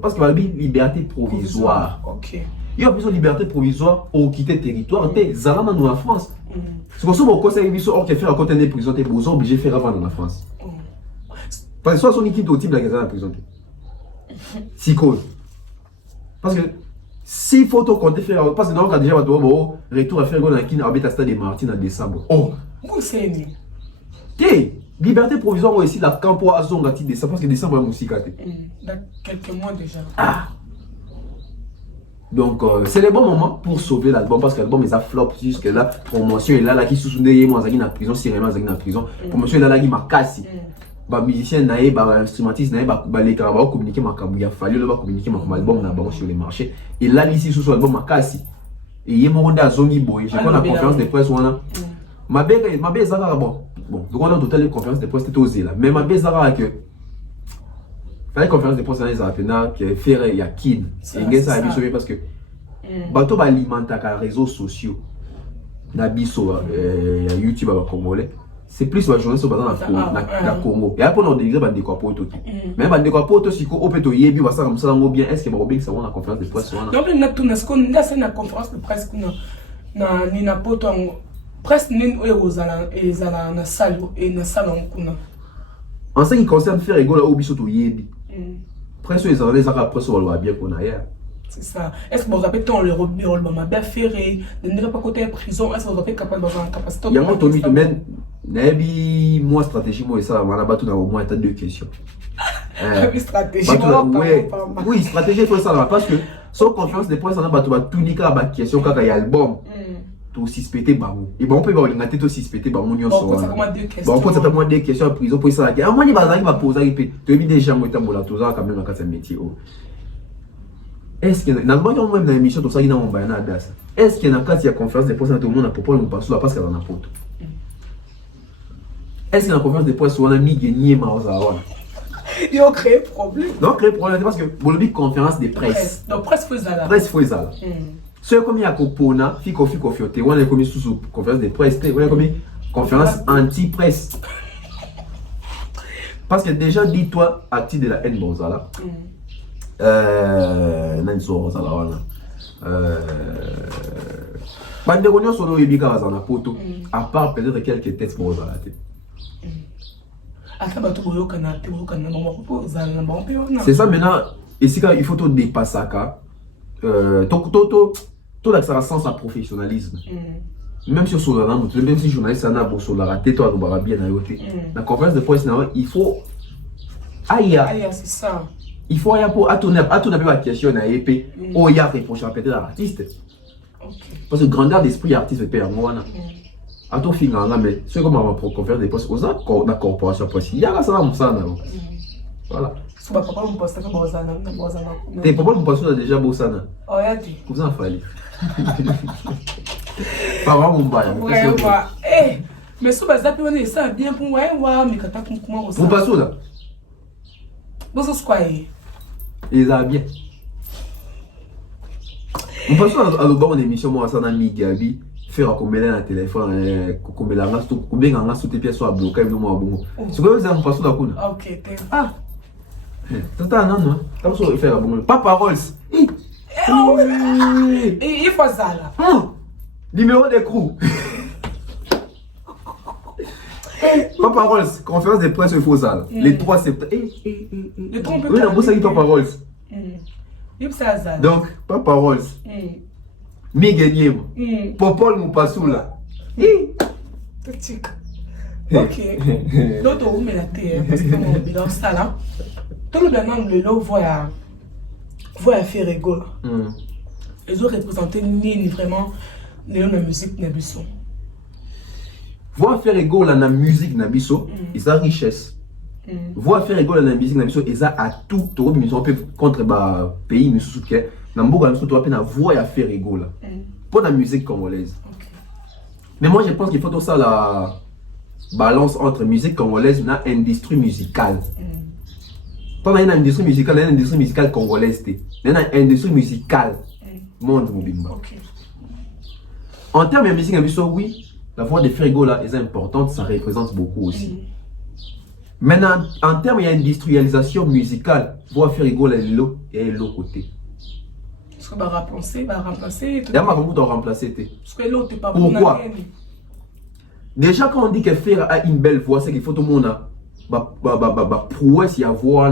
parce que la liberté provisoire. Ok. Il y a besoin de liberté provisoire pour quitter le territoire. T'es zalama dans la France. C'est pour ça que mon conseil est or qui fait à côté des prisons, t'es obligé de faire avant dans la France. Parce que soit son kin au type de la prison. Si cool. Parce que si faut tout compter faire parce que donc déjà va bon retour à faire go dans kin habite à stade de Martin en décembre. Oh, où c'est ni. Té, liberté provisoire aussi la campo à zone gati décembre parce que décembre est musique gati. Dans quelques mois déjà. Ah. Donc c'est le bon moment pour sauver l'album parce que l'album est à flop jusque là promotion est là qui sous-souné moi zaki na prison sérieusement zaki na prison promotion est là qui m'a cassé. Ba musicien naé ba instrumentiste naé ba les travaux communiquer makambu ya fallu ba communiquer makambu album na ba sur les marchés et là ici sous album makasi et yé mo nda zongi boy j'ai pas la conférence de presse wana ma be zaka bon donc on a total conférence de presse tout osé là mais ma be zaka que fallait conférence de presse dans les Athéna qui faire ya kin et ngesa a biso parce que bato ba alimenta ka réseaux sociaux na biso YouTube ba congolais c'est plus la journée sur la Congo. Et après on délivre bande de quoi pour tout. Mais bande de quoi pour tout si on peut te yebi va ça comme ça bien. Est-ce que Robin ça la conférence de presse non mais na tout na ce qu'on a c'est la conférence de presse na ni na poto presque ni ozala ezala na salle et na salon kuna. En ce qui concerne faire rigolo au biso to yebi. Presque les années ça après ça va bien qu'on ailleurs. C'est ça. Est-ce que vous avez tant le rôle m'a bien ferré, ne pas côté prison, est-ce que vous avez capable d'avoir une capacité? Il y a un tomi to men nabi moi stratégie moi ça on a battu dans au moins deux questions. Stratégie. Oui, stratégie faut ça parce que sans confiance des points ça n'a pas tout nika ba question quand il y a album. Tout suspecté bango. Et bon on peut voir l'ingaté tout suspecté bango nyo so. Bon, ça comment deux questions. Bon, ça moins deux questions en prison pour ça. Ah moi ni bazaki va poser épée. Tu as mis déjà moi tambola tout ça quand même dans un métier. Est-ce que dans le même dans l'émission tout ça il a un bayana das. Est-ce qu'il y a une case de conférence des points tout le monde a pour pas sur la parce qu'elle en a pote. Est-ce qu'il y a une conférence des points sur on a mis gagner maozawana. Ils ont créé problème. Non, créé problème parce que bolobi conférence de presse. Donc presse faisala. Presse faisala. Ce comme il y a Kopona, fiko fioté, on a commis sous conférence de presse, on a commis conférence anti-presse. Parce que déjà dis-toi actif de la haine bozala. Nanso bozala wana. Bande réunion sur le yebika bazana poto à part peut-être quelques tests bozala. C'est ça maintenant, ici il faut tout dépasser ça. Tout l'accès sans sa professionnalisme. Même si sur la même si journaliste en a pour sur la raté, toi tu vas bien noter. La conférence de presse il faut aïe c'est ça. Il faut aïe pour attendre la question à épée. Oh il y a réponse à peut-être l'artiste. Parce que grandeur d'esprit artiste père moi à ton fin mais c'est comme on va conférence de presse aux accords la corporation presse. Il y a ça là ça voilà. Papa me poste que bozana. Tes papa me poste déjà bozana. Oh ya dit. Vous en fallait. Papa mon bail. Eh, mais ça va zapi on ça bien pour ouais mais kata comment ça. Vous passez là. Vous ce quoi ils a bien. Vous passez à le bon émission moi ça na mi Gabi faire comme elle na téléphone comme elle a ngasto combien ngasto tes pièces soit bloqué no mo bon. Ce que vous avez passé là kuna. OK, ah. Tata non. Comme ça il fait la bonne. Papa Rolls. Il faut ça là. Numéro d'écrou. Papa Rolls, conférence de presse il faut ça. Les 3 septembre. Le trompe. Oui, on bosse avec Papa Rolls. Donc Papa Rolls. Miguel Popol mon passou là. OK. Donc on met la terre parce que mon bilan ça là. Tout le monde le lot voit faire rigolo. Ils ont représenté ni vraiment la musique nabiso. Voir faire rigolo la musique nabiso, ils ont richesse. Voir faire rigolo la musique nabiso, ils ont à tout tout ils ont contre ba pays mais sous que na mboka nabiso to na voix à faire rigolo. Pour la musique congolaise. Mais moi je pense qu'il faut tout ça la balance entre musique congolaise et industrie musicale. Pendant une industrie musicale congolaise, il y a une industrie musicale monde mobimba. En termes de musique, oui, la voix de Frigo là est importante, ça représente beaucoup aussi. Maintenant, en termes d'industrialisation musicale, voix Frigo là est l'autre côté. Est-ce que va remplacer? Il y a ma remplacer. Parce que l'autre n'est pas bon. Pourquoi? Déjà quand on dit que Fer a une belle voix, c'est qu'il faut tout le monde prouesse ya voix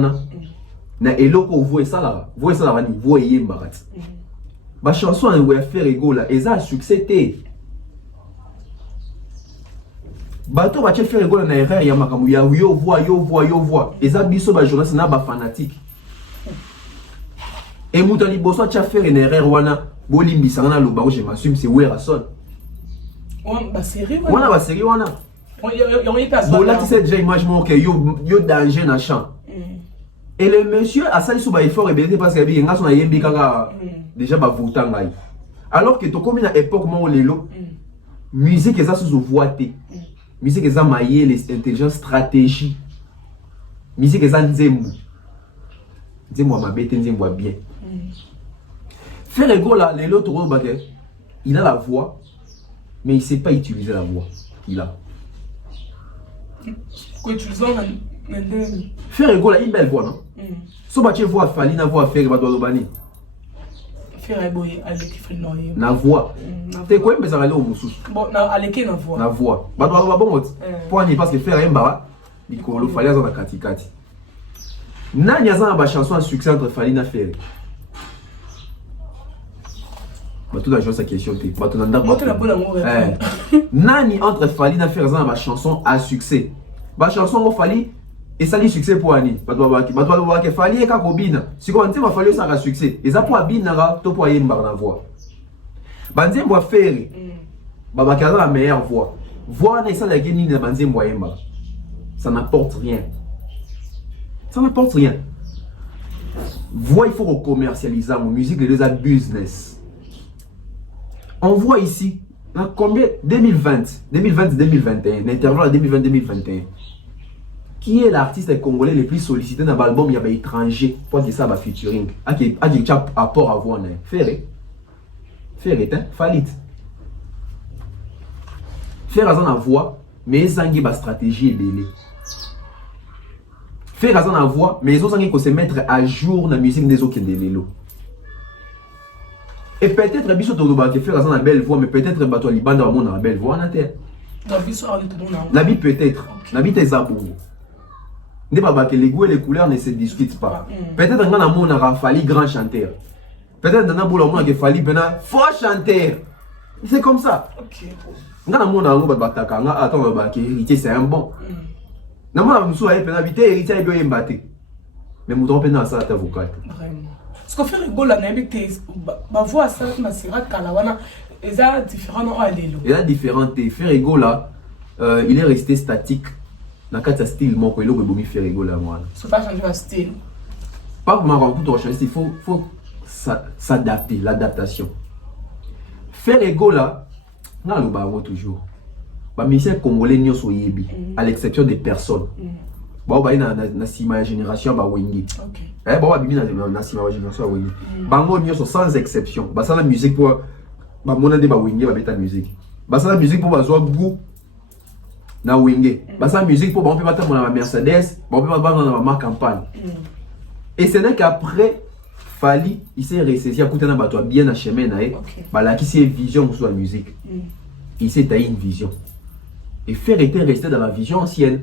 na eloko voix ça là bani voix yemba ba chanson en faire rigola eza succès té bato ba faire rigola na erreur ya makamu ya yo voix eza biso ba journaliste na ba fanatique et mutali boso cha faire une erreur wana bolimbisa na loba je m'assume c'est Werason ba série wana ba série wana bon là tu sais déjà image que yo danger na champ et le monsieur a sali sous ba effort et bien parce que bien ngaso na yembi kaka déjà ba votanga alors que to comme na époque mo lelo musique eza sous voix té musique eza maillé les intelligence stratégie musique eza nzembo mabete nzembo bien faire ego là lelo to ba que il a la voix mais il sait pas utiliser la voix qu'il a. qu'utilisons Faire égale une belle voix, non? Si tu vois Fali, na voix faire, va doit bani. Faire égale avec qui fait noyer. Na voix. T'es quoi mais ça va aller au moussous. Bon, na avec na voix. Na voix. Va doit bon. Pour ni parce que faire un baba, il colo Fali dans la katikati. Nani a ba chanson à succès entre Fali na faire. Bah tout la chose sa question t'es. Bah tout nanda. Nani entre Fali na faire ba chanson à succès. Ba chanson au Fali et ça dit succès pour Annie. Bah toi que Fali et Kakobina. Si on dit ma Fali ça a succès. Et ça pour Abina to pour yemba na voix. Banzé moi faire. Bah kaza la meilleure voix. Voix na ça la geni na banzé moi yemba. Ça n'apporte rien. Ça n'apporte rien. Voix il faut commercialiser mon musique et les business. On voit ici, dans combien 2020-2021, l'intervalle 2020-2021. Qui est l'artiste congolais le plus sollicité dans l'album? Il y a des étrangers pour dire ça, featuring. A des apports à voir. Ferré, Falit. Faire à voix, mais ils ont une stratégie belée. Faire à voix, mais ils ont se mettre à jour dans la musique des autres de l'élo. Et peut-être biso to ba ke faire une belle voix mais peut-être bato libanda wa mona belle voix na terre. La vie peut-être, la vie tes abou. Ne pas que les goûts et les couleurs ne se discutent pas. Peut-être que na mona Rafali grand chanteur. Peut-être dans boula mona que Fali bena fort chanteur. C'est comme ça. OK. Na mona ngo ba takanga attends ba ke héritier c'est un bon. Na mona muso ay pena vite héritier ebe mbate. Mais mouton pena ça ta vocal. Vraiment. Ce qu'on fait rigolo là, ma voix ça na sera kalawana, ils a différents allélo. Il a différents faire rigolo là, il est resté statique. Dans quatre style mon ko elo bomi faire rigolo là moi. C'est pas changer de style. Pas vraiment rencontre changer, il faut s'adapter, l'adaptation. Faire rigolo là, na lo ba toujours. Ba musicien congolais nyoso yebi à l'exception des personnes. Bon bah na sima génération ba wengi. OK. Bon bah bibi na sima génération ba wengi. Bango nyoso sans exception. Bah ça la musique pour ba mona de ba wengi ba beta musique. Bah ça la musique pour ba zo goût na wengi. Bah ça la musique pour ba on peut battre na Mercedes, ba on peut battre na ma campagne. Et c'est là qu'après Fali il s'est ressaisi à côté na bato bien na chemin na ba la qui c'est vision sur la musique. Il s'est taillé une vision. Et faire était resté dans la vision ancienne.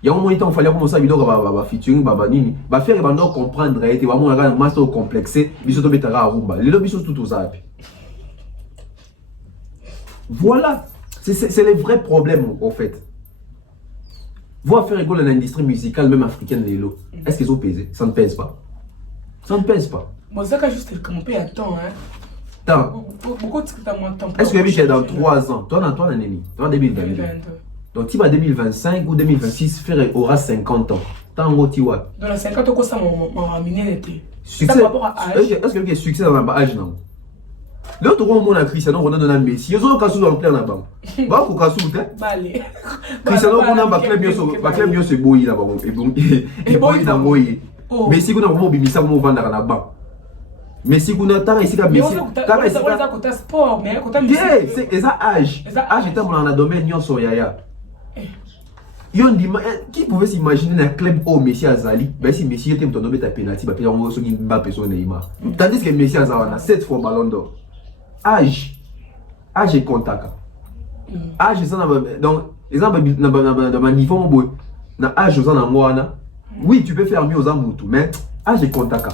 Il y a un moment où il fallait commencer à vidéo featuring nini ba faire bando comprendre été vraiment un master complexé biso betara rumba les biso tout aux apps. Voilà, c'est les vrais problèmes en fait. Voir faire rigoler l'industrie musicale même africaine les lots. Est-ce qu'ils ont pesé? Ça ne pèse pas. Ça ne pèse pas. Moi ça que juste camper à temps hein. Temps. Beaucoup de temps. Est-ce que c'est dans 3 ans? Toi nani? Toi 2022. Donc, si 2025 ou 2026, Ferré aura 50 ans. Tango Tiwa. Dans les 50 ans, ça m'a ramené l'été. Succès. Est-ce que le succès dans l'âge non? L'autre monde a Cristiano Ronaldo dans Messi. Ils ont cassé dans le plein là-bas. Bah, pour casser ou t'es? Balé. Cristiano Ronaldo a club mieux se boyi là-bas. Et boyi dans boyi. Messi, vous n'avez pas oublié ça, vous vendre là-bas. Messi, vous n'avez pas ici comme Messi. T'as ici comme sport, mais quand tu c'est ça âge. Âge est dans le domaine de Soyaya. Qui pouvait s'imaginer un club au Messi Azali? Ben si Messi était ton nommé ta penalty, bah peut-être on se dit Mbappé sur Neymar. Tandis que Messi Azali a 7 fois ballon d'or. Âge et contact. Âge ça donc exemple dans ma niveau boy. Na âge ça na moi. Oui, tu peux faire mieux aux amutu, mais âge et contact.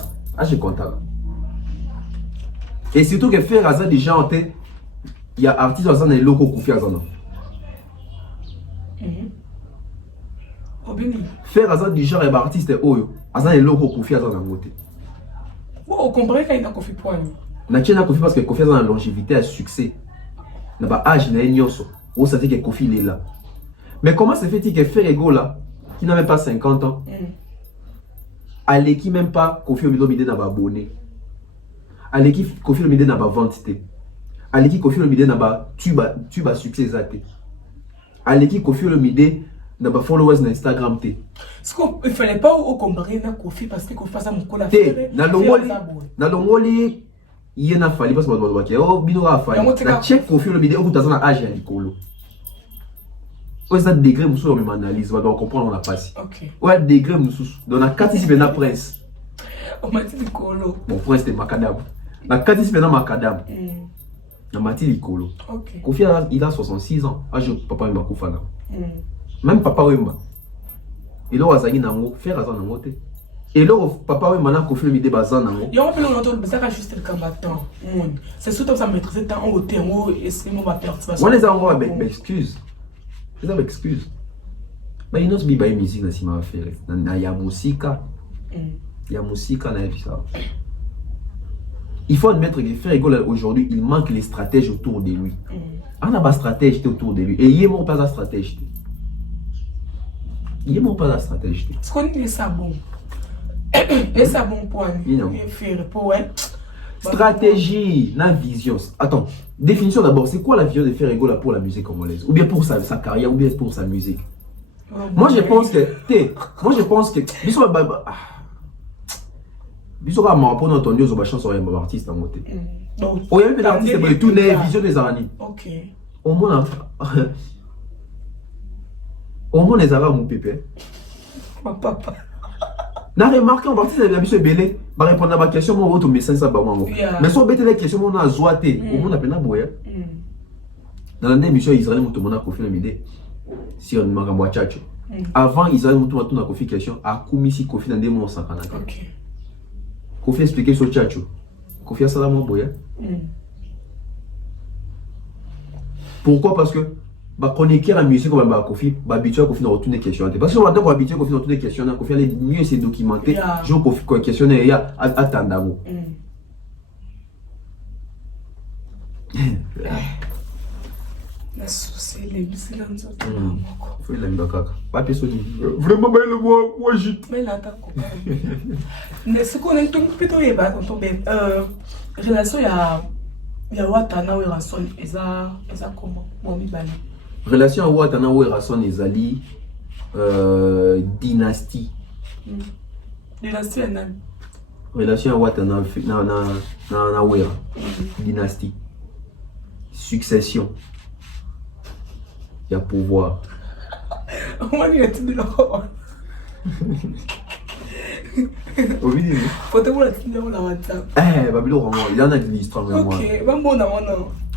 Et surtout que faire ça déjà en tête, il y a artistes dans les locaux qui font ça. Faire ça du genre et artiste oyo asa les locaux confiance dans la côté. Vous comprenez qu'il y a Kofi point. Na tient Kofi parce que Kofi a une longévité à succès. Na ba âge na nyoso. Ou ça dit que Kofi est là. Mais comment se fait-il que Ferrego là qui n'a même pas 50 ans allez qui même pas Kofi Olomide n'a pas abonné. Allez qui Kofi Olomide n'a pas ventité. Allez qui Kofi Olomide n'a pas tuba succès zaté. Allez qui Kofi Olomide n'a pas followers sur Instagram té. Ce qu'il fallait pas au comparer na Kofi parce que Kofi ça mon cola faire. Na longoli il y en a fallu parce que oh bino a fallu. Na check Kofi Olomide au tazana âge ya likolo. Ouais, ça degré moussou on m'analyse, on doit comprendre on a passé. OK. Ouais, degré moussou. Donc na 4 ici na prince. On m'a dit Licolo. Bon prince c'était macadam. Na 4 ici na macadam. Na mati Licolo. OK. Kofi il a 66 ans. Ah je papa Wemba Kofana. Même papa Wemba. Et là azangi nango faire azan nango te. Et là papa Wemba na Kofi mi de bazan nango. Yo on peut l'entendre ça juste le combattant. C'est surtout ça maîtriser tant au terreau et c'est moi va perdre. On les envoie avec excuse. C'est avec excuse. Mais il nous biba musique na sima faire. Na ya musika. Ya musika na ça. Il faut admettre que faire école aujourd'hui, il manque les stratèges autour de lui. On n'a pas de stratège autour de lui. Et il n'y a pas de stratège. Il n'y a pas de stratège. Ce qu'on dit, c'est bon. Et c'est bon point. Faire pour stratégie, la vision. Attends, définition d'abord, c'est quoi la vision de faire école pour la musique congolaise? Ou bien pour sa carrière, ou bien pour sa musique? Moi je pense que. Bisous à moi pour entendu aux chansons et aux artistes en moté. Oh, il y a des artistes qui tournent les visions des années. OK. Au moins les arabes mon pépé. Papa. N'a remarqué en partie des habitudes belé, va répondre à ma question mon autre message ça ba moi. Mais si on bête les questions on a zoaté, au moins on appelle na boya. Dans l'émission Israël mon tout monde a confié la idée. Si on m'a gambo tchatcho. Avant Israël mon tout a confié question à Koumisi Kofi dans des mois 50. OK. Kofi expliquer sur Tchatcho. Kofi a ça là moi boya. Pourquoi? Parce que bah chroniquer la musique comme bah Kofi, bah habitué à Kofi dans retourner questions. Parce que on va d'abord habitué Kofi dans retourner questions, Kofi allait mieux se documenter. Je Kofi questionner il y a attendamo. La sauce les bisous là nous autres. Faut la mbaka. Pas personne dit. Vraiment mais le moi j'y. Mais là t'as quoi? Mais ce qu'on est plutôt y va on tombe relation il y a Watana ou Erason et ça comment mon bibali. Relation Watana ou Erason et Zali dynastie. Dynastie nan. Relation Watana na Wera. Dynastie. Succession. Il y a pouvoir. On dit tout de l'or. Au vidéo. Faut te voir la WhatsApp. Babylon, il y en a de l'histoire. OK, bon bon.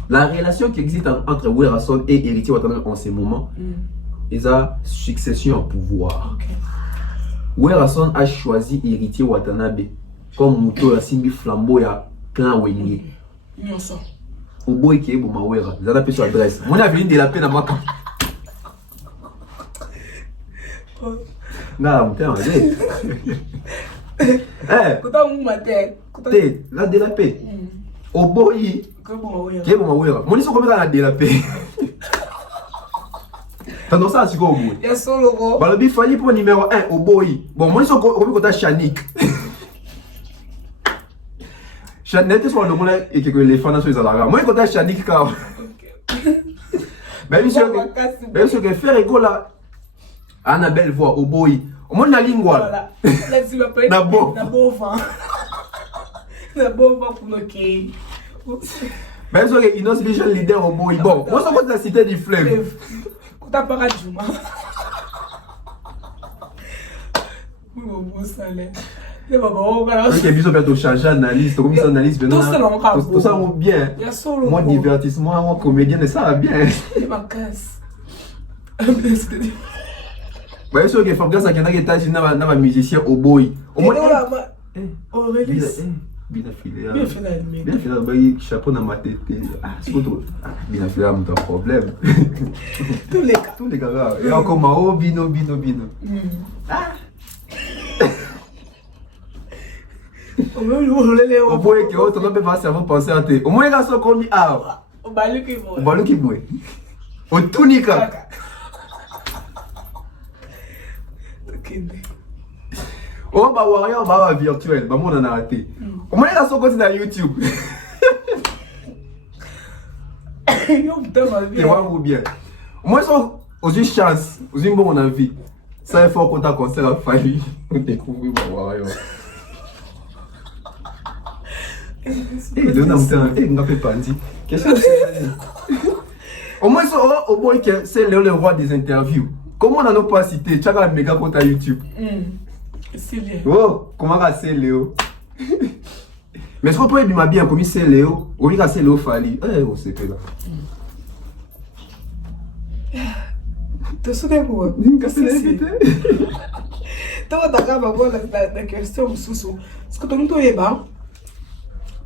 La relation qui existe entre Werason et héritier Watana en ce moment, c'est la succession au pouvoir. OK. Werason a choisi héritier Watanabe comme moto ya simbi flambeau ya clan Wenge. Nyonso. Oboy qui est bon mawera. Vous avez sur adresse. Mon avenir de la peine à Maka. Nga mon terme. Kota mu matin. Té, la de la paix. Oboy qui est bon mawera. Mon iso comme la de la paix. T'as non ça c'est quoi Oboy? Ya solo go. Bah le bif fallait pour numéro 1 Oboy. Bon mon iso comme kota Chanik. Chanette soit le monde et que les fans sont les alarmes. Moi, quand je dis que même si que faire école là, Annabelle voit au boy. Au moins la ligne voilà. Là tu vas pas. Na bon vent. Na bon vent pour le quai. Même si que Inos déjà leader au boy. Bon, moi ça va la cité du fleuve. Quand t'as pas Juma. Oui, bon salaire. Ok, bisous bientôt changer analyste, comme ça analyse maintenant. Tout ça va bien. Moi divertissement, moi comédien, ça va bien. Ma casse. Bah il faut que Fabien ça qui est na musicien au boy. Au moins Aurélie. Bien filé, bah chapeau dans ma tête. Ah, c'est tout. Bien filé, mon problème. Tous les gars. Et encore Mao bino. Ah. Au boy que autre ne peut pas savoir penser à te. Au moins là sont comme ah. Au balu qui boy. Au tunika. Oh bah warrior bah virtuel, bah mon en a raté. Au moins là sont comme sur YouTube. Yo putain ma vie. Vous bien. Au moins sont aux yeux chance, aux yeux bon envie. Ça il faut qu'on t'a conseillé la famille. On découvre bah warrior. Qu'est-ce que Au moins, au moins c'est le roi des interviews. Comment on n'a pas cité? Tu as un méga compte à YouTube. C'est Léo. Oh, comment c'est Léo? Mais est-ce qu'on peut dire bien comme c'est Léo? Ou bien c'est Léo Fali? Eh, on sait pas là. Tu te souviens quoi? C'est l'invité. Tu as la question sous. Est-ce que tu as dit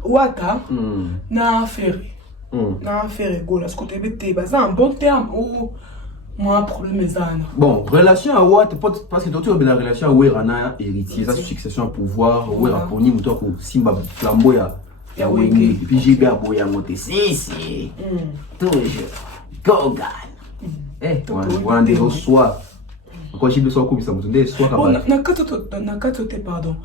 Ouata na ferry. Na ferry go. Est-ce que tu as dit c'est un bon terme ou moi problème ça? Bon, relation à Ouata, parce que tu as une relation à Ouerana héritier, ça succession à pouvoir, Ouera Poni, ou toi Simba Flambo ya Wenge. Et puis j'ai bien Boya monter. Si. Toujours. Gogan. Eh, on a des soirs. Quand j'ai besoin comme ça, des soirs. Bon, na katote pardon.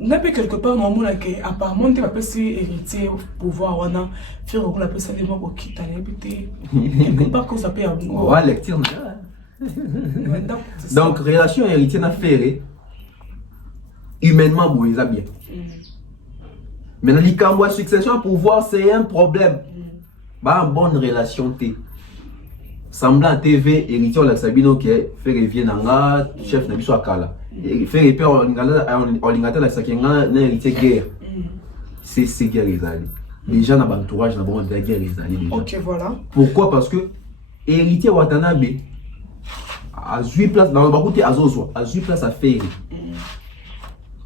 N'a pas quelque part non mon que apparemment tu vas passer héritier pouvoir on a faire on appelle ça des mots pour quitter l'habité. Quelque part que ça peut avoir. Ouais, lecture. Donc relation héritier n'a fait humainement bon, ça bien. Maintenant les cambois succession pouvoir c'est un problème. Bah bonne relation t. Semblant TV héritier la Sabino qui fait revient nanga chef na biso akala. Fait repère en lingata la sakenga na héritier guerre. C'est guerre les alliés. Les gens dans l'entourage na bon de la guerre les alliés déjà. OK, voilà. Pourquoi? Parce que héritier Watanabe a 8 places dans le côté Azozo, a 8 places à faire.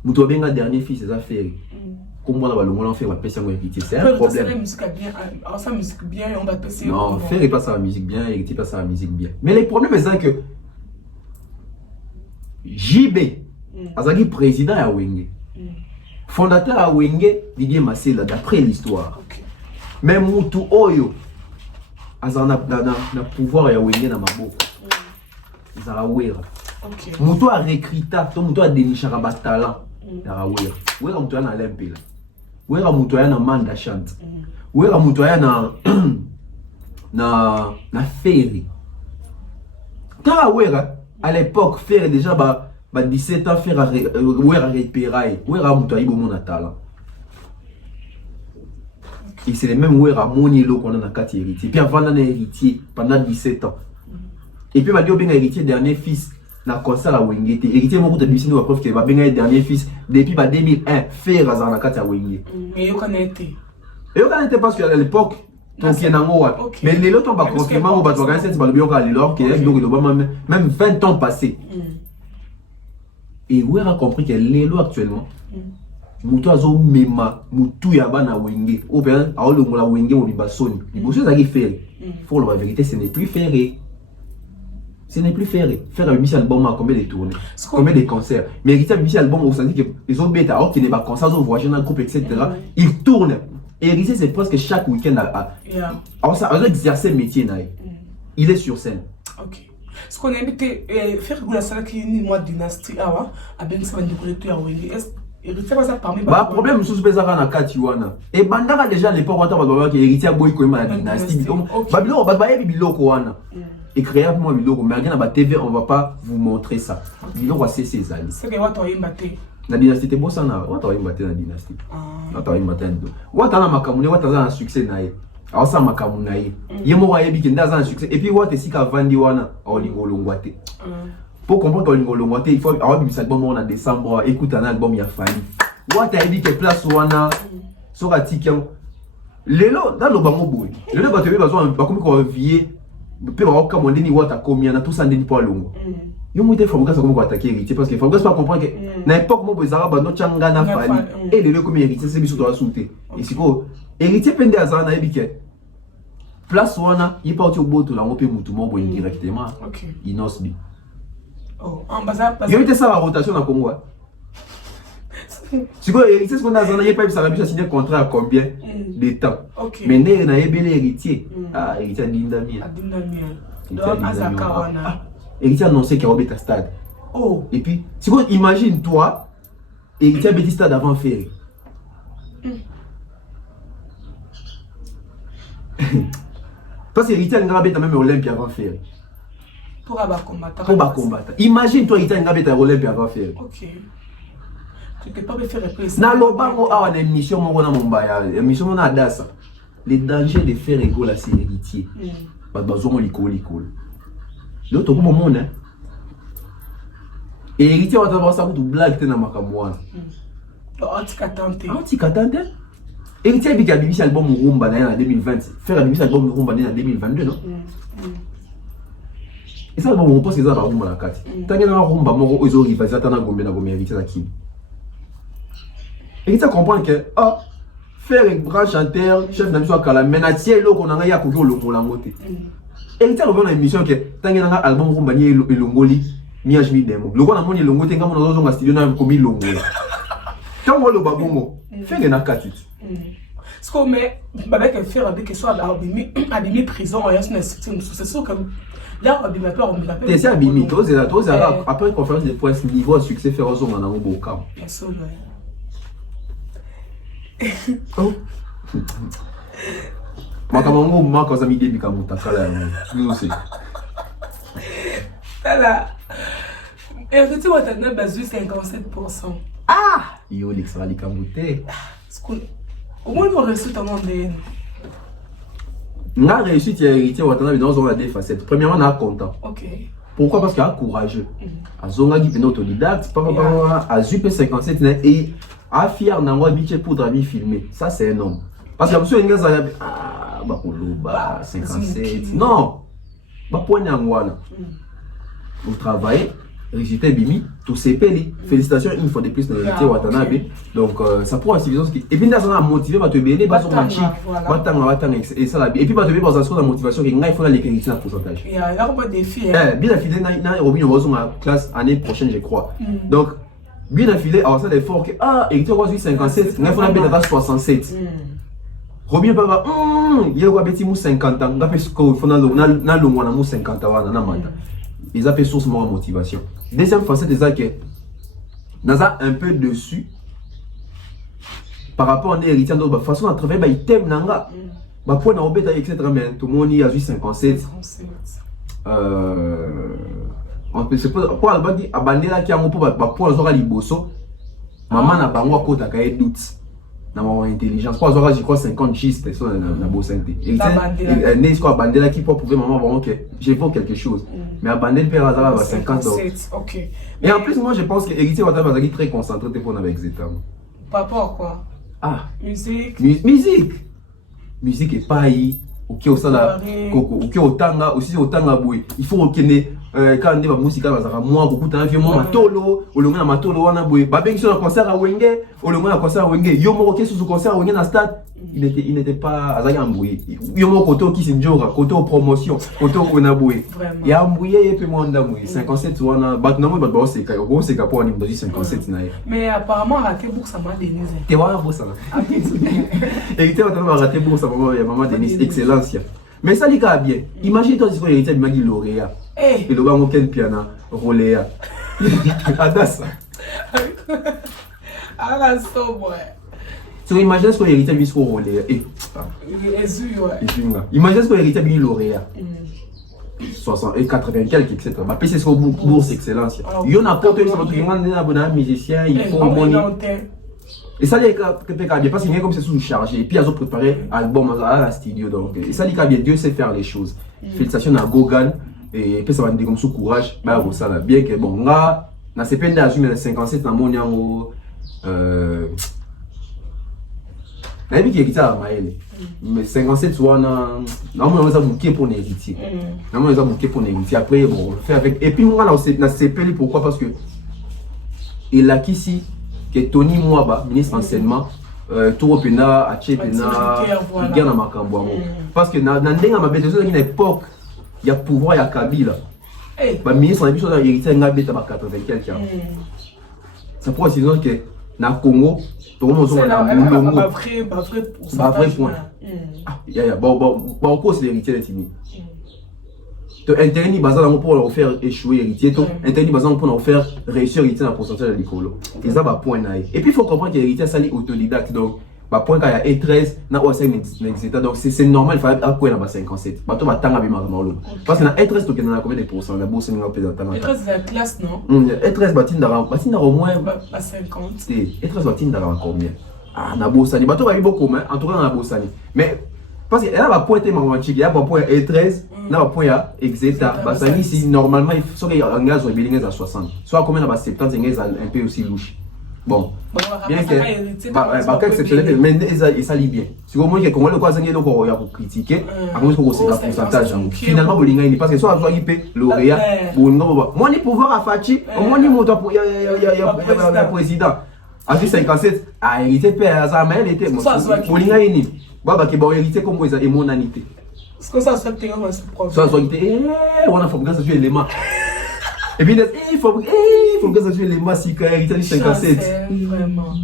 Muto benga dernier fils c'est à faire. Comment on va le faire héritier, c'est un problème. La musique bien, ça musique bien on va passer. Non, faire pas ça la musique bien, héritier pas ça la musique bien. Mais le problème c'est que JB Azaki président à Wenge. Fondateur à Wenge, Didier Massela d'après l'histoire. Même Mutu Oyo Azana na pouvoir à Wenge na maboko. Zara Wera. Mutu a recruta, to Mutu a déniché un talent. Zara Wera. Wera Mutu a na lempela. Wera Mutu a na manda chante. Wera Mutu a na ferry. Tara Wera à l'époque faire déjà 17 ans faire Wera repéraille. Wera Mutu a ibo mon talent. Et c'est le même Wera Monielo qu'on a na kati héritier. Puis avant on a héritier pendant 17 ans. Et puis m'a dit au bien héritier dernier fils na concert à Wenge. Héritier mon de Lucien nous preuve que va bien dernier fils depuis 2001 faire à na kati à Wenge. Mais yo connaissez. Et yo connaissez parce qu'à l'époque donc il y a mais les autres on va confirmer on va organiser cette balle bien alors que même 20 ans passés. Et Wera a compris que l'élo actuellement mutu azo mema mutu ya bana Wenge ou bien a olongola Wenge mo bibasoni liboso za ki faire faut la vérité ce n'est plus ferré. Ce n'est plus ferré. Faire un petit album à combien de tournées, combien de concerts. Mais héritier un petit album on sent que les autres bêtes alors qu'il n'est pas concert au voyage dans le groupe etc. Il tourne. Et héritier c'est presque chaque week-end alors ça a exercer le métier là. Il est sur scène. OK. Ce qu'on a invité faire la salle qui est moi dynastie awa a bien ça va découvrir tout à Wenge. Héritier pas ça parmi bah problème sous bezaka na kati wana. Et bandaka déjà à l'époque on va que héritier boy ko ma dynastie. Babylon ba ba biloko wana. Et créer moi biloko mais rien na TV on va pas vous montrer ça. Biloko c'est ces années. C'est que wa to yimbaté. La dynastie te bossa na wa to yimbaté na dynastie. Na to yimbaté ndo. Wa ta na makamune wa ta na succès na ye. Alors ça makamune na ye. Ye mo wa yebi ke ndaza na succès et puis wa te sika vandi wana olingolongwa te. Pour comprendre olingolongwa te il faut avoir du album en décembre écoute un album ya Fali. Wa ta yebi ke place wana sora tikian. Lelo dans le bango boy. Lelo ba te be besoin ba comme ko vier peut avoir commandé ni wata combien na tout ça ndeni pas longo. Yo mo te Fabrice comme ko attaquer héritier parce que Fabrice pas comprendre que na époque mo bezara ba no changa na Fali et le comme héritier c'est biso to la souté. Et c'est quoi héritier pende azana na ebike. Place wana il parti au boto la ngopé mutu mo boy directement. OK. Inosbi. Oh, en baza yo était ça la rotation na Congo. C'est quoi héritier ce qu'on a zana il pas ça la signer contrat à combien de temps. OK. Mais né na ebele héritier. Ah héritier Dindamia. Donc azaka wana. Héritier annoncé qu'il y aura un stade. Oh. Et puis, c'est quoi, imagine toi, héritier a un stade avant Ferry. Parce que héritier a un même Olympia avant Ferry. Pour combattre. Pour combattre. Imagine toi, héritier a un Olympia avant Ferry. OK. Tu t'es pas fait représenter. Na lobango a une émission mon na Mombaya, émission mon adassa. Les dangers de faire égaux à ses héritiers. bazongo likolo. L'autre comme monde hein. Et héritier va avoir ça pour blague te na makambo wana. Anti-katante. Héritier bika bibisi album Rumba en 2020. Faire bibisi album Rumba en 2022 non? Et ça album on pense que ça va Rumba la carte. Tant que na Rumba moko ozo rivaliser tana gombe na gombe héritier la kim. Héritier comprend que faire un grand chanteur, chef d'ambition kala menacier lo ko na ya ko lo molango te. Héritier lo na émission que tant que na album Rumba ni elongoli miage mi demo. Lo ko na moni elongo te ngamo na zo nga studio na ko mi longo. Quand on le babongo, fait une acatite. Ce qu'on met, avec faire avec que soit abîmé prison, c'est sûr que là, abîmé peur, on l'appelle. C'est abîmé, après conférence de presse, niveau succès, faire un zoom en un beau cas. Bien sûr, oh. Makamango, moi, quand ça m'a dit, Bikamuta, nous aussi. Voilà. Et tu vois, tu as basé 57%. Ah! Yo, l'extra li kamouté. Au moins, on a reçu ton nom de. On a réussi à hériter Watanabe dans la deux facettes. Premièrement, on a content. Ok. Pourquoi? Parce qu'il est courageux. Azonga qui est autodidacte, papa, a Zup 57 et a fier n'envoie biche pour dramer filmer. Ça, c'est un homme. Parce que monsieur Engaza, bah, 57. Non! Bah, point n'envoie. Vous travaillez. Résultat Bimi, tout s'est payé. Félicitations une fois de plus dans l'héritier Watanabe. Donc ça pourra suffisance qui. Et puis là ça a motivé à te béner, bah son match, et ça et puis bah te béner dans la motivation qu'il faut aller écrire un pourcentage. Il y a un défi. Bien affilé na Robin Rose en classe année prochaine je crois. Donc bien affilé alors ça l'effort que héritier Rose 57, il faut la bête à 67. Robin papa il y a quoi petit mou 50 ans, d'après ce qu'il faut na le mois na mou 50 ans na manda. Ils appellent source de motivation. Deuxième facette, c'est ça que nous avons un peu dessus par rapport à l'héritier de la façon de travailler, il t'aime nanga. Bah point na obéta etc. Mais tout le monde y a 57. On peut se poser pour alba dit abandé là qui a mon pour point zora liboso. Maman na bango kota ka doute. Na mon intelligence. Pour zora je crois 50 chistes personne na bossante. Et n'est quoi abandé là qui peut prouver maman vraiment que j'évoque quelque chose. Mais abandé le père Azara va 50 ans. Ok. Et en plus moi je pense que héritier Watanabe va très concentré pour avec Zeta. Par rapport à quoi? Ah, musique. Musique est pas y. Ok, au sala, ok, au tanga, aussi au tanga boy. Il faut reconnaître quand on dit la musique, moi, beaucoup de temps, moi, matolo, au long de matolo, on a boy. Babeng sur un concert à Wenge, au long d'un concert à Wenge. Yomo, ok, sur ce concert à Wenge dans le stade, il n'était pas à Zayamboué. Yomo, côté au Kisinjora, côté aux promotions, côté au Naboué. Il y a un bouillé et puis moi, on a 57, on a battu, non, mais c'est qu'à pour on dit 57. Mais apparemment, raté pour ça m'a Denise. T'es voir pour ça. Héritier va rater pour ça, maman Denise, excellence. Mais ça, il y a bien. Imagine-toi si tu es héritier de Magui Lauréat. Et le bas, on a un piano, Roléa. Adas. Ah, c'est bon. Tu imagines ce que héritier de Roléa. Imagine ce que héritier de Lauréat. 60 et 80 quelques, etc. Ma PC c'est bourse excellence. Il y en a pas de musicien, il faut monnaie. Et ça, les cas, parce qu'il y a comme c'est sous-chargé. Et puis, ils ont préparé l'album à la studio. Donc, et ça, les cas, Dieu sait faire les choses. Félicitations à Gogan. Et puis, ça va me dire comme sous courage. Bah, ça, là, bien que, bon, là, dans ces peines d'âge, mais 57, dans mon yango. La vie qui est à Maël. Mais 57, soit, on a bouqué pour l'héritier. On a bouqué pour l'héritier. Après, bon, on fait avec. Et puis, on a ces peines, pourquoi? Parce que, il a qu'ici. Que Tony Mwaba, ministre enseignement, tout pena, acheté pena, il gagne à Makambo. Parce que dans une époque, il y a pouvoir, il y a Kabila. Le ministre en a hérité un habit à 80 quelqu'un. Ça pourrait dire que dans le Congo, tout le monde a un vrai point. Bon, c'est l'héritier de Tini. Interdit bazar pour leur faire échouer héritier, interdit bazar pour leur faire réussir héritier dans le pourcentage de l'école. Et ça va point naïf. Et puis il faut comprendre que l'héritier ça autodidacte donc bah point quand il y a E13 na OSM n'existe donc c'est normal il faut à quoi dans 57. Bah toi va tanga bien mal. Parce que dans E13 tu as combien de pourcents la bourse n'est pas présentée. E13 c'est la classe non? E13 batin au moins pas 50. E13 batin dans combien? Ah na bourse ni bah toi va beaucoup mais en tout cas dans la bourse ni. Mais parce que elle va point être romantique, il y a pas point E13, n'a pas point à exeta. Bah ça dit si normalement il faut qu'il engage au bilingue à 60. Soit combien à 70 engage un peu aussi louche. Bon. Bien que bah exceptionnel mais ça lit bien. Si au moins que comment le quoi zangé donc on va critiquer, à moins que c'est un pourcentage. Finalement bilingue parce que soit il peut lauréat moi ni pouvoir à Fati, au moins ni montant pour il y a président. En 57 a hérité père ça mais elle était bilingue ni baba qui bon hérité comme ça et monanité. Est-ce que ça soit techniquement c'est prof. Ça soit on a faut que ça soit élément. Et puis il faut que ça soit élément si quand hérité 57. Vraiment.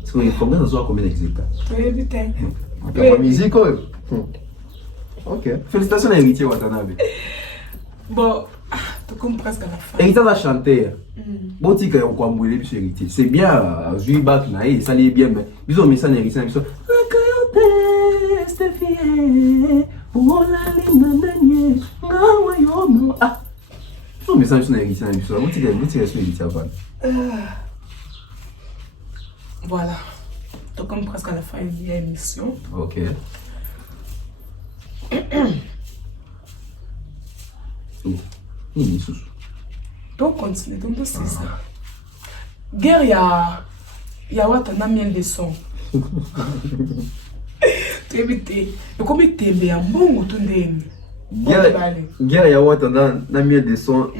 Parce qu'il faut que ça soit combien d'exacts. Oui, putain. La musique OK. Félicitations à héritier Watanabe. Bon, tu comprends presque à la fin. Héritier a chanté. Bon tika on quoi mbouler puis héritier. C'est bien jouer back na ça l'est bien mais bisous mais ça héritier bisous. Pour la ligne dernier. Ah. Bisous mais ça sur héritier bisous. Bon tika sur héritier avant. Voilà. Donc comme presque à la fin de l'émission. OK. Donc continue, donc c'est ça. Guerre, il y a what on a mis des sons. Tu évites. Le comité t'aime un bon ou tout guerre ya what on a mis des sons.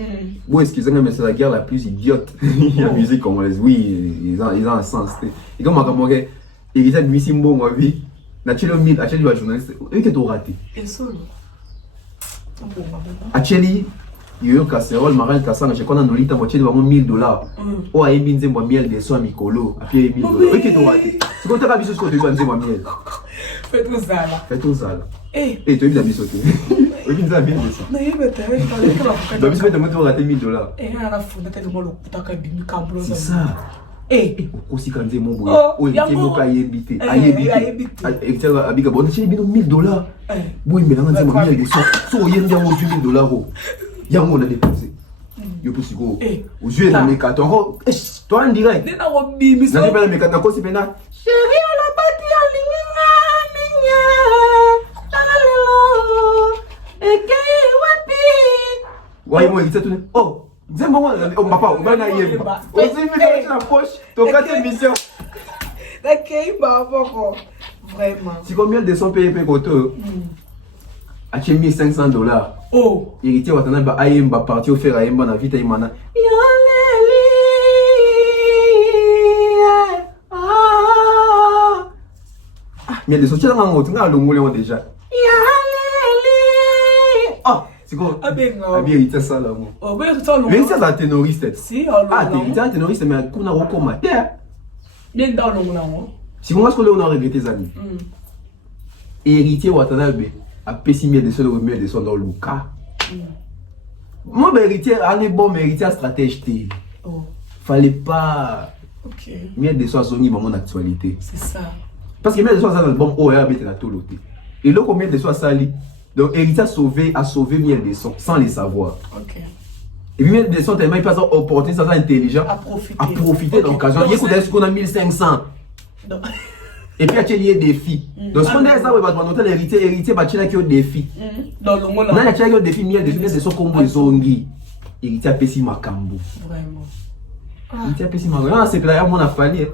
Bon excusez-moi mais c'est la guerre la plus idiote. La musique congolaise. Oui, ils ont un sens. Et comme il y a des musiques ma vie. Naturellement, actually va journaliste. Et que tu raté. Et solo. Actually yo casserole maral kasanga je connais nolita moitié de $1000 o a ebinze moi miel de so mikolo après $1000 et que tu raté c'est quand tu as biso ce que tu vas moi miel fais tout ça là et tu as vu la biso tu ebinze miel de ça non il va te faire donc biso tu m'as raté $1000 et à la fin de moi le kutaka bimi kablo c'est ça aussi quand mon boy il était moka yebité et tu as abiga bon c'est $1000 boy mais là on dit moi miel de so yende mo $1000 yango on a déposé yo pour sigo aux yeux na mekato encore toi en direct nena ko bimi na pas na mekato ko sipena chérie on a pas dit en ligne la lelo eke wapi ouais moi il tout oh zembo on papa on va na yemba on s'est mis dans la poche ton quatre mission d'accord bah encore vraiment si combien de son payé koto a $1500 oh héritier Watanabe ayemba parti au faire ayemba na vita imana mais de sortir dans on tinga longole déjà c'est quoi abi héritier ça là moi oh ben ça mais c'est un ténoriste si t'es un ténoriste mais kuna rokoma bien dans l'ongla moi si on va se on a regretté les amis héritier Watanabe a pessimé de ceux de son dans le cas. Mon héritier, allez bon, mais héritier stratège. Fallait pas. Ok. Mieux de soi zoni dans mon actualité. C'est ça. Parce que mieux de soi ça dans le bon oh et la toloté. Et là combien de soi sali. Donc héritier a sauvé mieux de son sans les savoir. Ok. Et puis mieux de son tellement il passe opportunité ça intelligent à profiter de l'occasion. Il écoute est-ce qu'on a 1500. Non. Et puis il y a des défis. Donc ce qu'on a ça va noter l'héritier va tirer qui au défi. Dans le monde là. On a tirer au défi mieux de son combo zongi. Héritier a pessi makambo. Vraiment. Héritier a pessi makambo. Non, c'est là mon a fallu.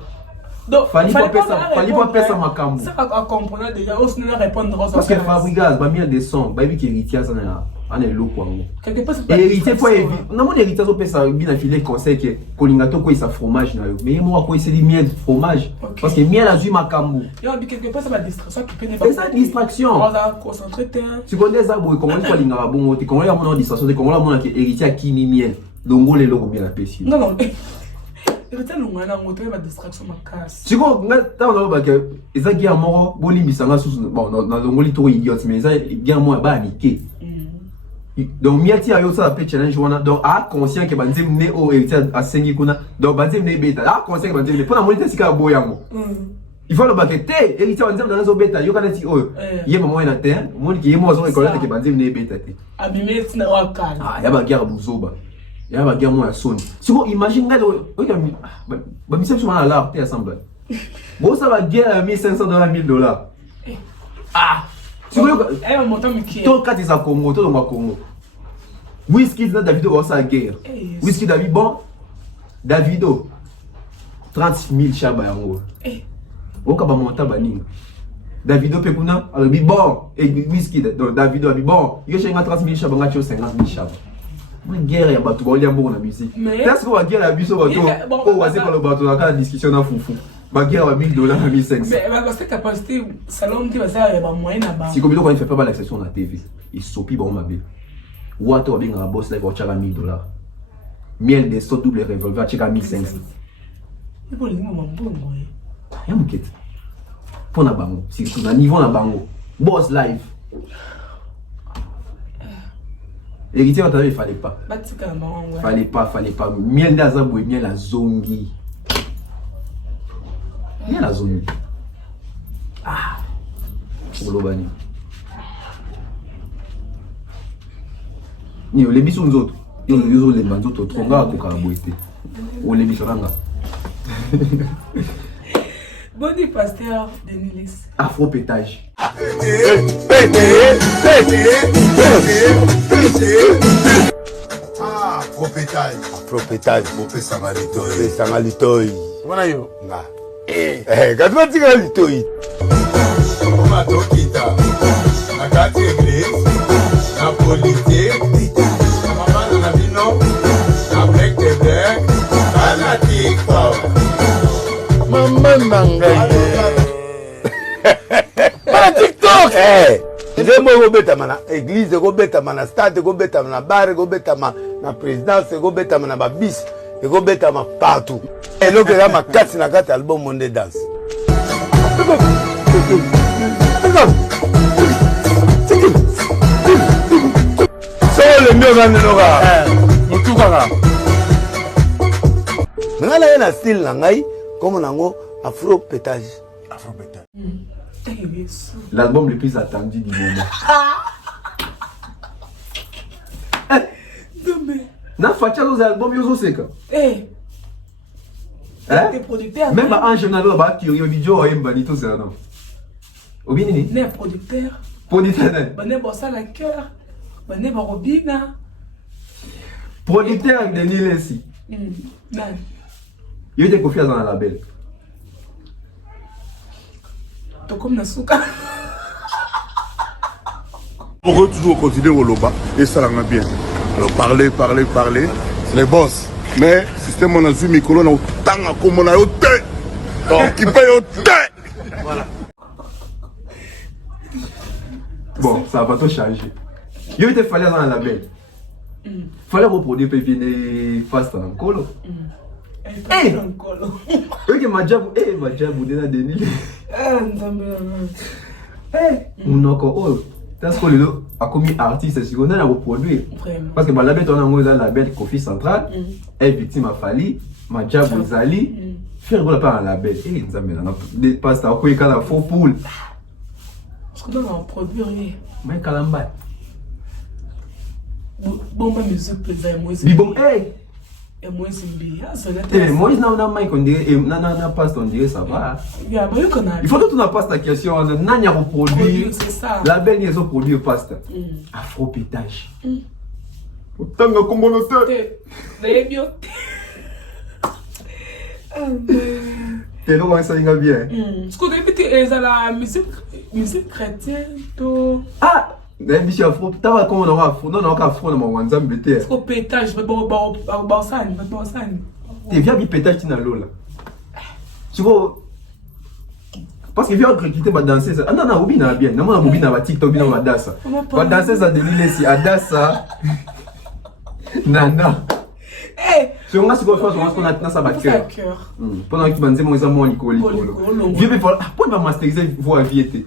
Donc fallait pas faire ça makambo. Ça va comprendre déjà aussi nous répondre aux parce que Fabrigas va mieux de son, ba bi que héritier ça on est low quoi. Quelque part c'est pas héritier faut éviter. Non mon héritier so pesa bien filer conseil que kolingato ko isa fromage na yo. Mais moi ko essayer miel fromage parce que miel a ju makambo. Yo bi quelque part ça va distraction qui peut ne pas. C'est ça distraction. On va concentrer terrain. Tu connais ça boy comment il faut linga bon, tu connais mon distraction, comment la mon que héritier qui ni miel. Donc les logo bien la pesi. Non. Héritier longa na ngoto ba distraction makas. Tu connais ta on va que ça qui a mort bolimbisa nga sous bon dans ngoli to idiot mais ça bien moi ba niquer. Donc miati ayo ça appelle challenge wana donc a conscient que banzim ne o héritier a sengi kuna donc banzim ne beta a conscient que banzim ne pour la moniter sika boyango il faut le baqueter héritier banzim dans zo beta yo kana ti o ye maman na terre monde qui ye mo zo reconnaître que banzim ne beta te abimé tina wakana ya ba guerre buzoba ya ba guerre mo ya soni siko imagine ngalo o ba misem sur na la te ensemble bon ça va guerre $1500 $1000 Ah! Tu vois, elle va monter mais qui est? toi, quand tu es à Congo, toi, dans Congo. Whisky, Davido, va sa guerre. Whisky, David, bon. Davido, 30 000 chaba en haut. On va monter à Baning. Davido, Pekuna, alors, bon. Et Whisky, Davido, bon. Il y a 30 000 chaba, on a 50 000 chaba. Moi, guerre, il y a bateau, il y a bon la musique. Est-ce qu'on va guerre à Bisso bateau? Oh, on va dire que le bateau, on a la discussion dans Foufou. Ma guerre à $1000, à 1500. Mais cette capacité, salon dit, ça, il y a moyen là-bas. Si comme il ne fait pas l'accession à la TV, il s'oppie, bon, ma vie. Ou à toi, bien, la boss, là, il va chercher à $1000. Miel des sauts double revolver, tu as 1500. Il faut le dire, mon bon, il y a mon quête. Pour la bango, si tu as un niveau na bango, boss live. Héritier, il fallait pas. Fallait pas. Miel d'Azabou et miel à zongi. Miel à zongi. Ah, pour l'obani. Ni les bisous nous autres. Ils ont les bandes autres trop gars pour carbohydrate. Ou les bisous ranga. Bonne pasteur Denis. Afro pétage. Ah, afro-pétage. Afro-pétage. Mopé Sangalitoy. Mopé Sangalitoy. Comment est-ce que quand tu vas dire Sangalitoy. On m'a tokita. Na kati église. Na politique. Na maman na bino. Na break the break. Na TikTok. Maman nangai. Na TikTok. Nzembo ekobetama na église, ekobetama na stade, ekobetama na bar, ekobetama na présidence, ekobetama na babis, ekobetama partout. Eloko eza makasi na kati album Monde Danse. Soko lembi ozandenoka motukaka. Nga na ye na style na ngai kombo nango afro pétage. Afro pétage. L'album le plus attendu du moment. Na fatia nos albums yozo seka. T'es producteur. Même en général là-bas qui yo video et banito c'est non. Obini ni? Né producteur. Producteur. Bané bossa la cœur. Bané barobina. Producteur de Nilesi. Yo te confiance dans la label. Comme Nasuka. On peut toujours continuer au Loba et ça l'a bien. Alors parler, c'est les boss. Mais le système on a vu micro on a autant comme on a au thé. Donc qui paye au thé. Voilà. Bon, ça va pas tout changer. Il te fallait dans la label. Fallait reproduire puis venir fast en colo. Eh, ok, Majabu, déjà Denis. Mon encore, t'as ce que le a commis artiste, c'est qu'on a reproduit. Parce que la bête, on a moins la bête Kofi Central, est victime à Fali, Majabu Zali, faire quoi pas la bête. Eh, nous avons des pastas, on peut la faux poule. Parce que nous avons produit rien. Mais Kalamba. Bon, ma musique plaisait, moi. Bon, hey! Et moi, c'est bien. Moi, je n'ai pas on dirait, on dirait ça va. Il faut que tu n'as pas ta question. N'a reproduit. C'est ça. La belle liaison produit pasta. Afro pétage. Autant que comme on le sait. T'es là, ça va bien. Ce qu'on dit, c'est la musique chrétienne. Ah! Mais monsieur Afro, tu vas comment on a Afro? Non, on a Afro dans mon WhatsApp. Est-ce qu'on pétage? Je vais t'es bien bien pétage dans l'eau là. Tu vois? Parce que viens quitter ma danseuse. Ah non, non, Obi n'a bien. Non, moi, Obi n'a pas TikTok, Obi n'a pas dansa. Ma danseuse a dénilé si Adassa. Nana. Eh! Si on a ce qu'on fait, on a dans sa cœur. Pendant que tu m'as dit, moi, ils ont mon licol. Viens, mais voilà. Pourquoi il va masteriser voix viété?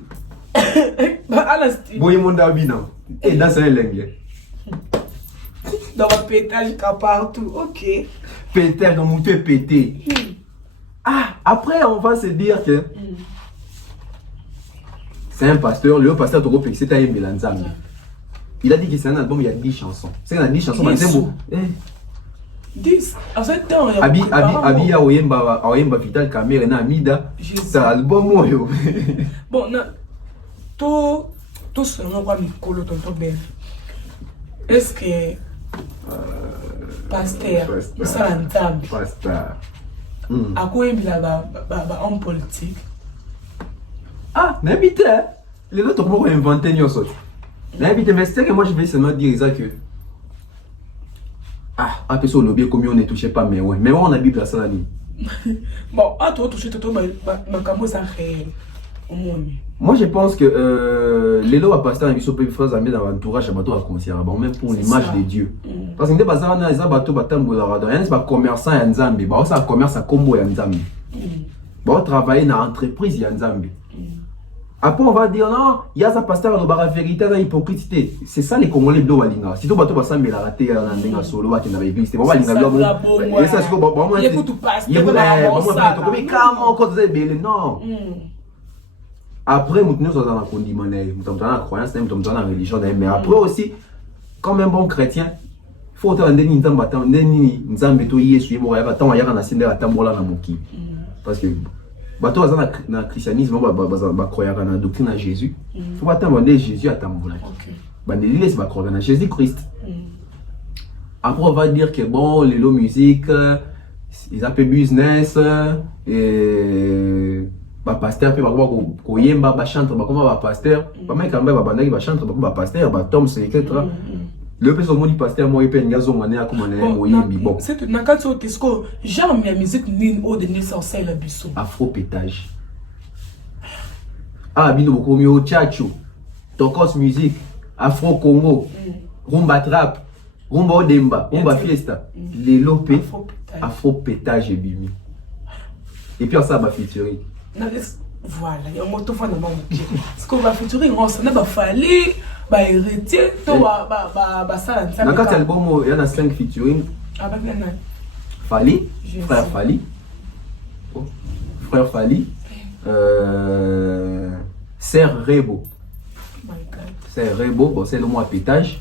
Bon, il m'a dit, non. Et dans ce langue. Dans le pétage, partout. Ok. Pétage, dans mon toit pété. Ah, après, on va se dire que c'est un pasteur, le pasteur Togo Pexé Taïe Melanzami. Il a dit que c'est un album, il y a 10 chansons. C'est un 10 chansons, mais c'est beau. 10. En ce temps, il y a Abi Oyemba Vital Kamere na Amida. C'est un album. Bon, tout selon quoi Mikolo tonton Ben. Est-ce que pasteur ça l'entame pasteur à quoi il a homme politique n'habite les autres vont inventer une chose n'habite mais c'est que moi je vais seulement dire ça que après ça le bien comme on ne touchait pas mais on a Bible à ça là bon toi toucher tout ma camo ça réel moi je pense que les lois pasteur ils sont pas frères amis dans l'entourage à bateau à concert bon même pour l'image de Dieu parce que des bazar na za bateau batambola radon yani ba commerçant ya Nzambe ba ça commerce à combo ya Nzambe ba travailler dans entreprise ya Nzambe après on va dire non il y a ça pasteur la vérité la hypocrite c'est ça les Congolais do walinga si to bateau basambela raté na ndenga solo ba kina ba église bon walinga do et ça c'est bon moi écoute pasteur mais comment quand vous êtes belé non après, nous sommes dans la condiment, nous sommes dans la croyance, nous sommes dans la religion. Mais après aussi, comme un bon chrétien, il faut que nous parce que bato dans le christianisme, on croire dans la doctrine de Jésus. Il faut attendre Jésus à Tambola. L'église va croire dans Jésus-Christ. Après, on va dire que bon, les lots musique, ils appellent business et pasteur pe bakoma ko yemba ba chantre bakoma ba pasteur ba mec kamba ba bandaki ba chantre bakoma ba pasteur ba tom c'est etc. Le peso moni pasteur mo yepe ngazo ngane akoma na mo yembi bon c'est na katso qu'est-ce genre la musique nine au de naissance la biso afro pétage bino bokomi o chacho tokos musique afro congo rumba trap rumba odemba rumba fiesta les lopé afro pétage bimi et puis ça ba featuring voilà, il y a un mot de fond dans mon pied. Ce qu'on va featuring, on s'en a fallu, héritier, ça. Dans quel album, il y en a 5 featuring. Fali, frère Fali. Frère Fali. Sœur Rebo. Sœur Rebo, bon, c'est le mot à pétage.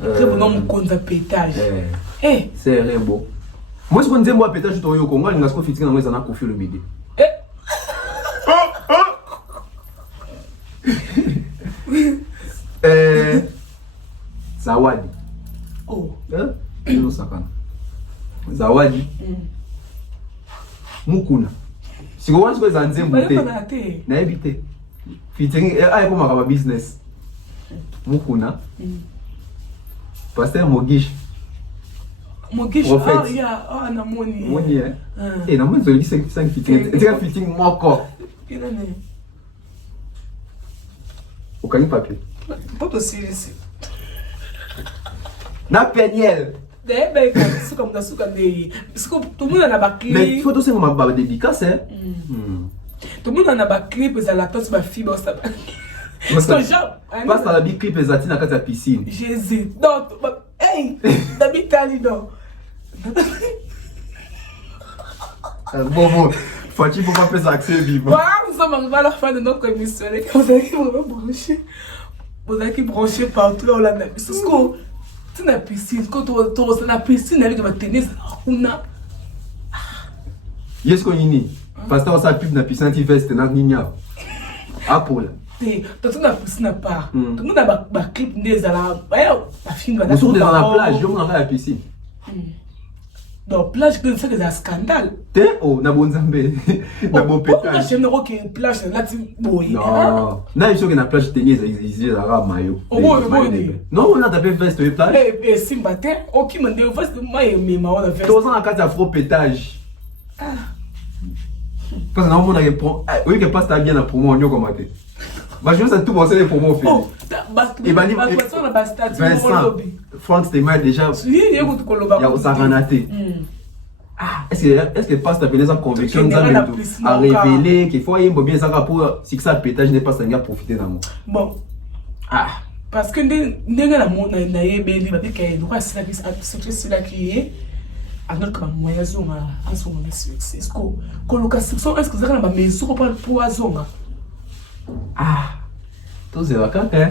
Rebo, non, mon compte à pétage. Sœur Rebo. Moi, ce qu'on dit, moi, pétage, je suis au Congo, je suis featuring, moi, j'en ai confié le midi. Zawadi. Zawadi. Mukuna. Si vous voulez que Nzembo na éviter. Featuring pour ma business. Mukuna. Pasteur Mogish. Mogish, na moni. Moni na moni zo 5 featuring. C'est un featuring moko. Au cani papier. Pas possible ici. Na Peniel. Tout le monde a un clip. Mais il faut aussi ma dédicace. Tout le monde a un clip, et la tosse ma fille. Passe dans la big clip, et ça tient à la piscine. Jésus. Non, hey, David Talido. Bon, faut-il pas faire ça accès vivre. Nous sommes à la fin de notre émission. Vous avez vraiment branché. Vous avez branché partout dans la même. C'est ce qu'on. Tu n'as piscine. Quand tu es la piscine, elle va tenir. Yes, qu'on y est. Parce que ça pub na piscine, tu fais, c'est un nigna. Apple. Tu as piscine à part. Tout le monde a un clip à la film. Vous êtes dans la plage, je vais à la piscine. Dans la plage, c'est un scandale. T'es oh, na bon zambé. Na bon pétage. Je ne sais pas que plage là tu boy. Non. Na il faut que na plage tenir ils la maillot. Non, on a tapé veste de plage. Eh si matin, OK me dit veste maillot mais ma on veste. Tous en cas afro pétage. Parce que non on a répond. Oui que passe ta bien la promo on comment t'es. Bah je veux tout penser les promos fait. Et bah la bastard. Franck c'était mal déjà. Oui, il y a ça ranaté. Est-ce que passe ta pénètre conviction à révéler qu'il faut y bien ça pour si que ça pétage n'est pas ça va profiter d'un mot. Bon. Parce que ndenge la monde na yebeli ba que droit c'est là qui est alors que moyen zonga asonga c'est ce que location est-ce que ça na maison pour azonga. Tout c'est vacant hein.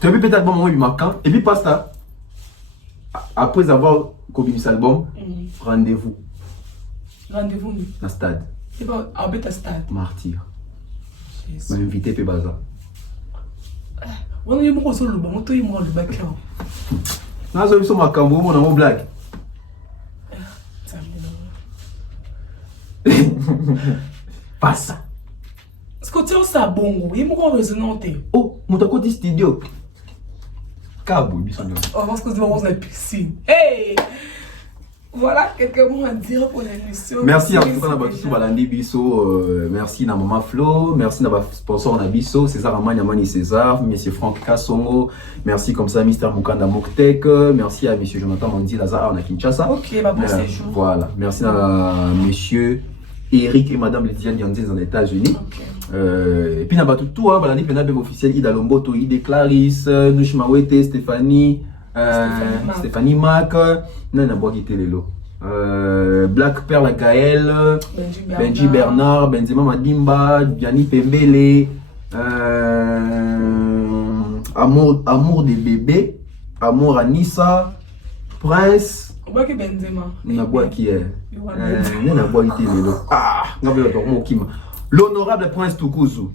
Tu as vu peut-être bon moment marquant et puis pasta après avoir commis cet album rendez-vous dans stade et bon à bêta stade martyr m'a invité pe baza On est beaucoup sur le bon, toi, il m'a le bac. Non, c'est ma cambo, mon blague. Ça me dit Pas ça. est-ce que tu as ça bon? Il m'a résonant. Oh, mon t'as côté studio. Cabo, bisous. Oh, parce que tu vas voir la piscine. Hey! Voilà quelques mots à dire pour l'émission. Merci en tout cas à tout Balandi Bisso, merci à Maman Flo, merci à sponsor na Bisso, César Amani Amani César, monsieur Franck Kassongo, merci comme ça Mr Mukanda Moktek, merci à monsieur Jonathan Mandi Lazare na Kinshasa. OK, bah bon séjour. Voilà, merci à monsieur Eric et madame Lydiane Yandins aux États-Unis. OK. Et puis na tout hein, Balandi Pena Bem officiel Ida Lomboto, Ide Clarisse, Nushmawete, Stéphanie Mac, non, n'a pas quitté les lots. Black Pearl Gaël, Benji Bernard, Benzema Madimba, Gianni Pembele, Amour des bébés, Amour Anissa, Prince. On voit que Benzema. On a bois qui est. On a bois quitté les lots. Ah, on va dormir au Kim. L'honorable Prince Tukuzu,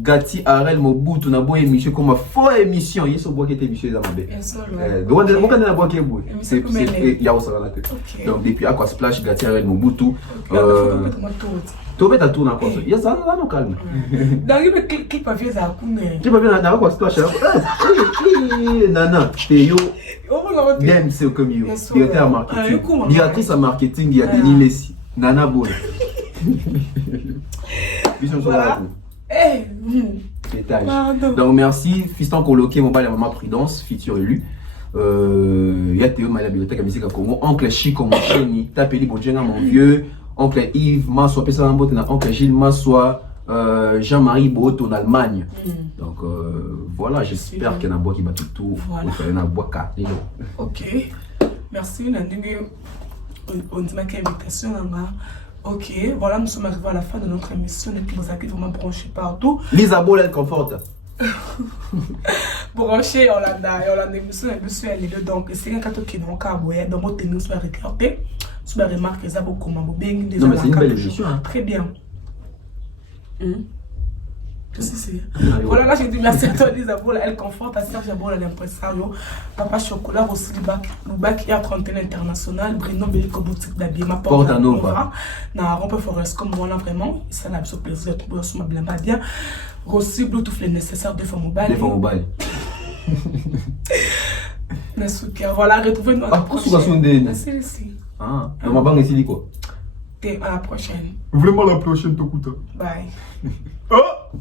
Gati Arel Mobutu, na boy émission comme une faux émission, il y a ce bois qui était émission les amabé. Donc on a bois qui est beau. C'est il y a aussi la tête. Donc depuis Aqua Splash, Gati Arel Mobutu. Tu vas tout na quoi? Il y a ça là non calme. Dans le clip à vieux à couner. Tu vas bien na Aqua Splash. Nana, Théo. Dem c'est comme you. Directeur marketing. Directrice à marketing, il y a Denis Messi. Nana Boy. Voilà. Donc merci, fiston coloqué, mon père et maman Prudence, futur élu. Il y a Théo, ma bibliothèque à musique à Congo. Oncle Chico, mon chéni, tapeli Bonjenga, mon vieux. Oncle Yves, Massoua, oncle Gilles Massoua, Jean-Marie Boto en Allemagne. Donc voilà, j'espère qu'il y a un bois qui bat tout. Il y a un bois 4. Ok. Merci, on dit ma invitation là-bas. Ok, voilà, nous sommes arrivés à la fin de notre émission et puis vous avez vraiment branché partout. Lisa Bol, elle conforte. Branché, on a émission, elle est deux. Donc, c'est un cadeau qui est dans le câble, dans votre tenue, sur la regarder, sur la remarque, ils ont beaucoup de bien. Non, mais c'est une belle émission. Très bien. Voilà, là j'ai dit merci à toi Lisa Bola, elle conforte à Serge Bola l'impresario, Papa Chocolat aussi le bac et à trentaine international, Bruno Bellico boutique d'habillement Porte à Nova. Na Rompe Forest comme moi là vraiment, ça n'a pas plaisir de trouver sur ma blamba bien. Aussi Bluetooth les nécessaires de forme mobile. Voilà, retrouvez-nous à la prochaine. Merci. Ah, ma banque est ici quoi? À la prochaine. Vraiment la prochaine Tokuta. Bye. Oh!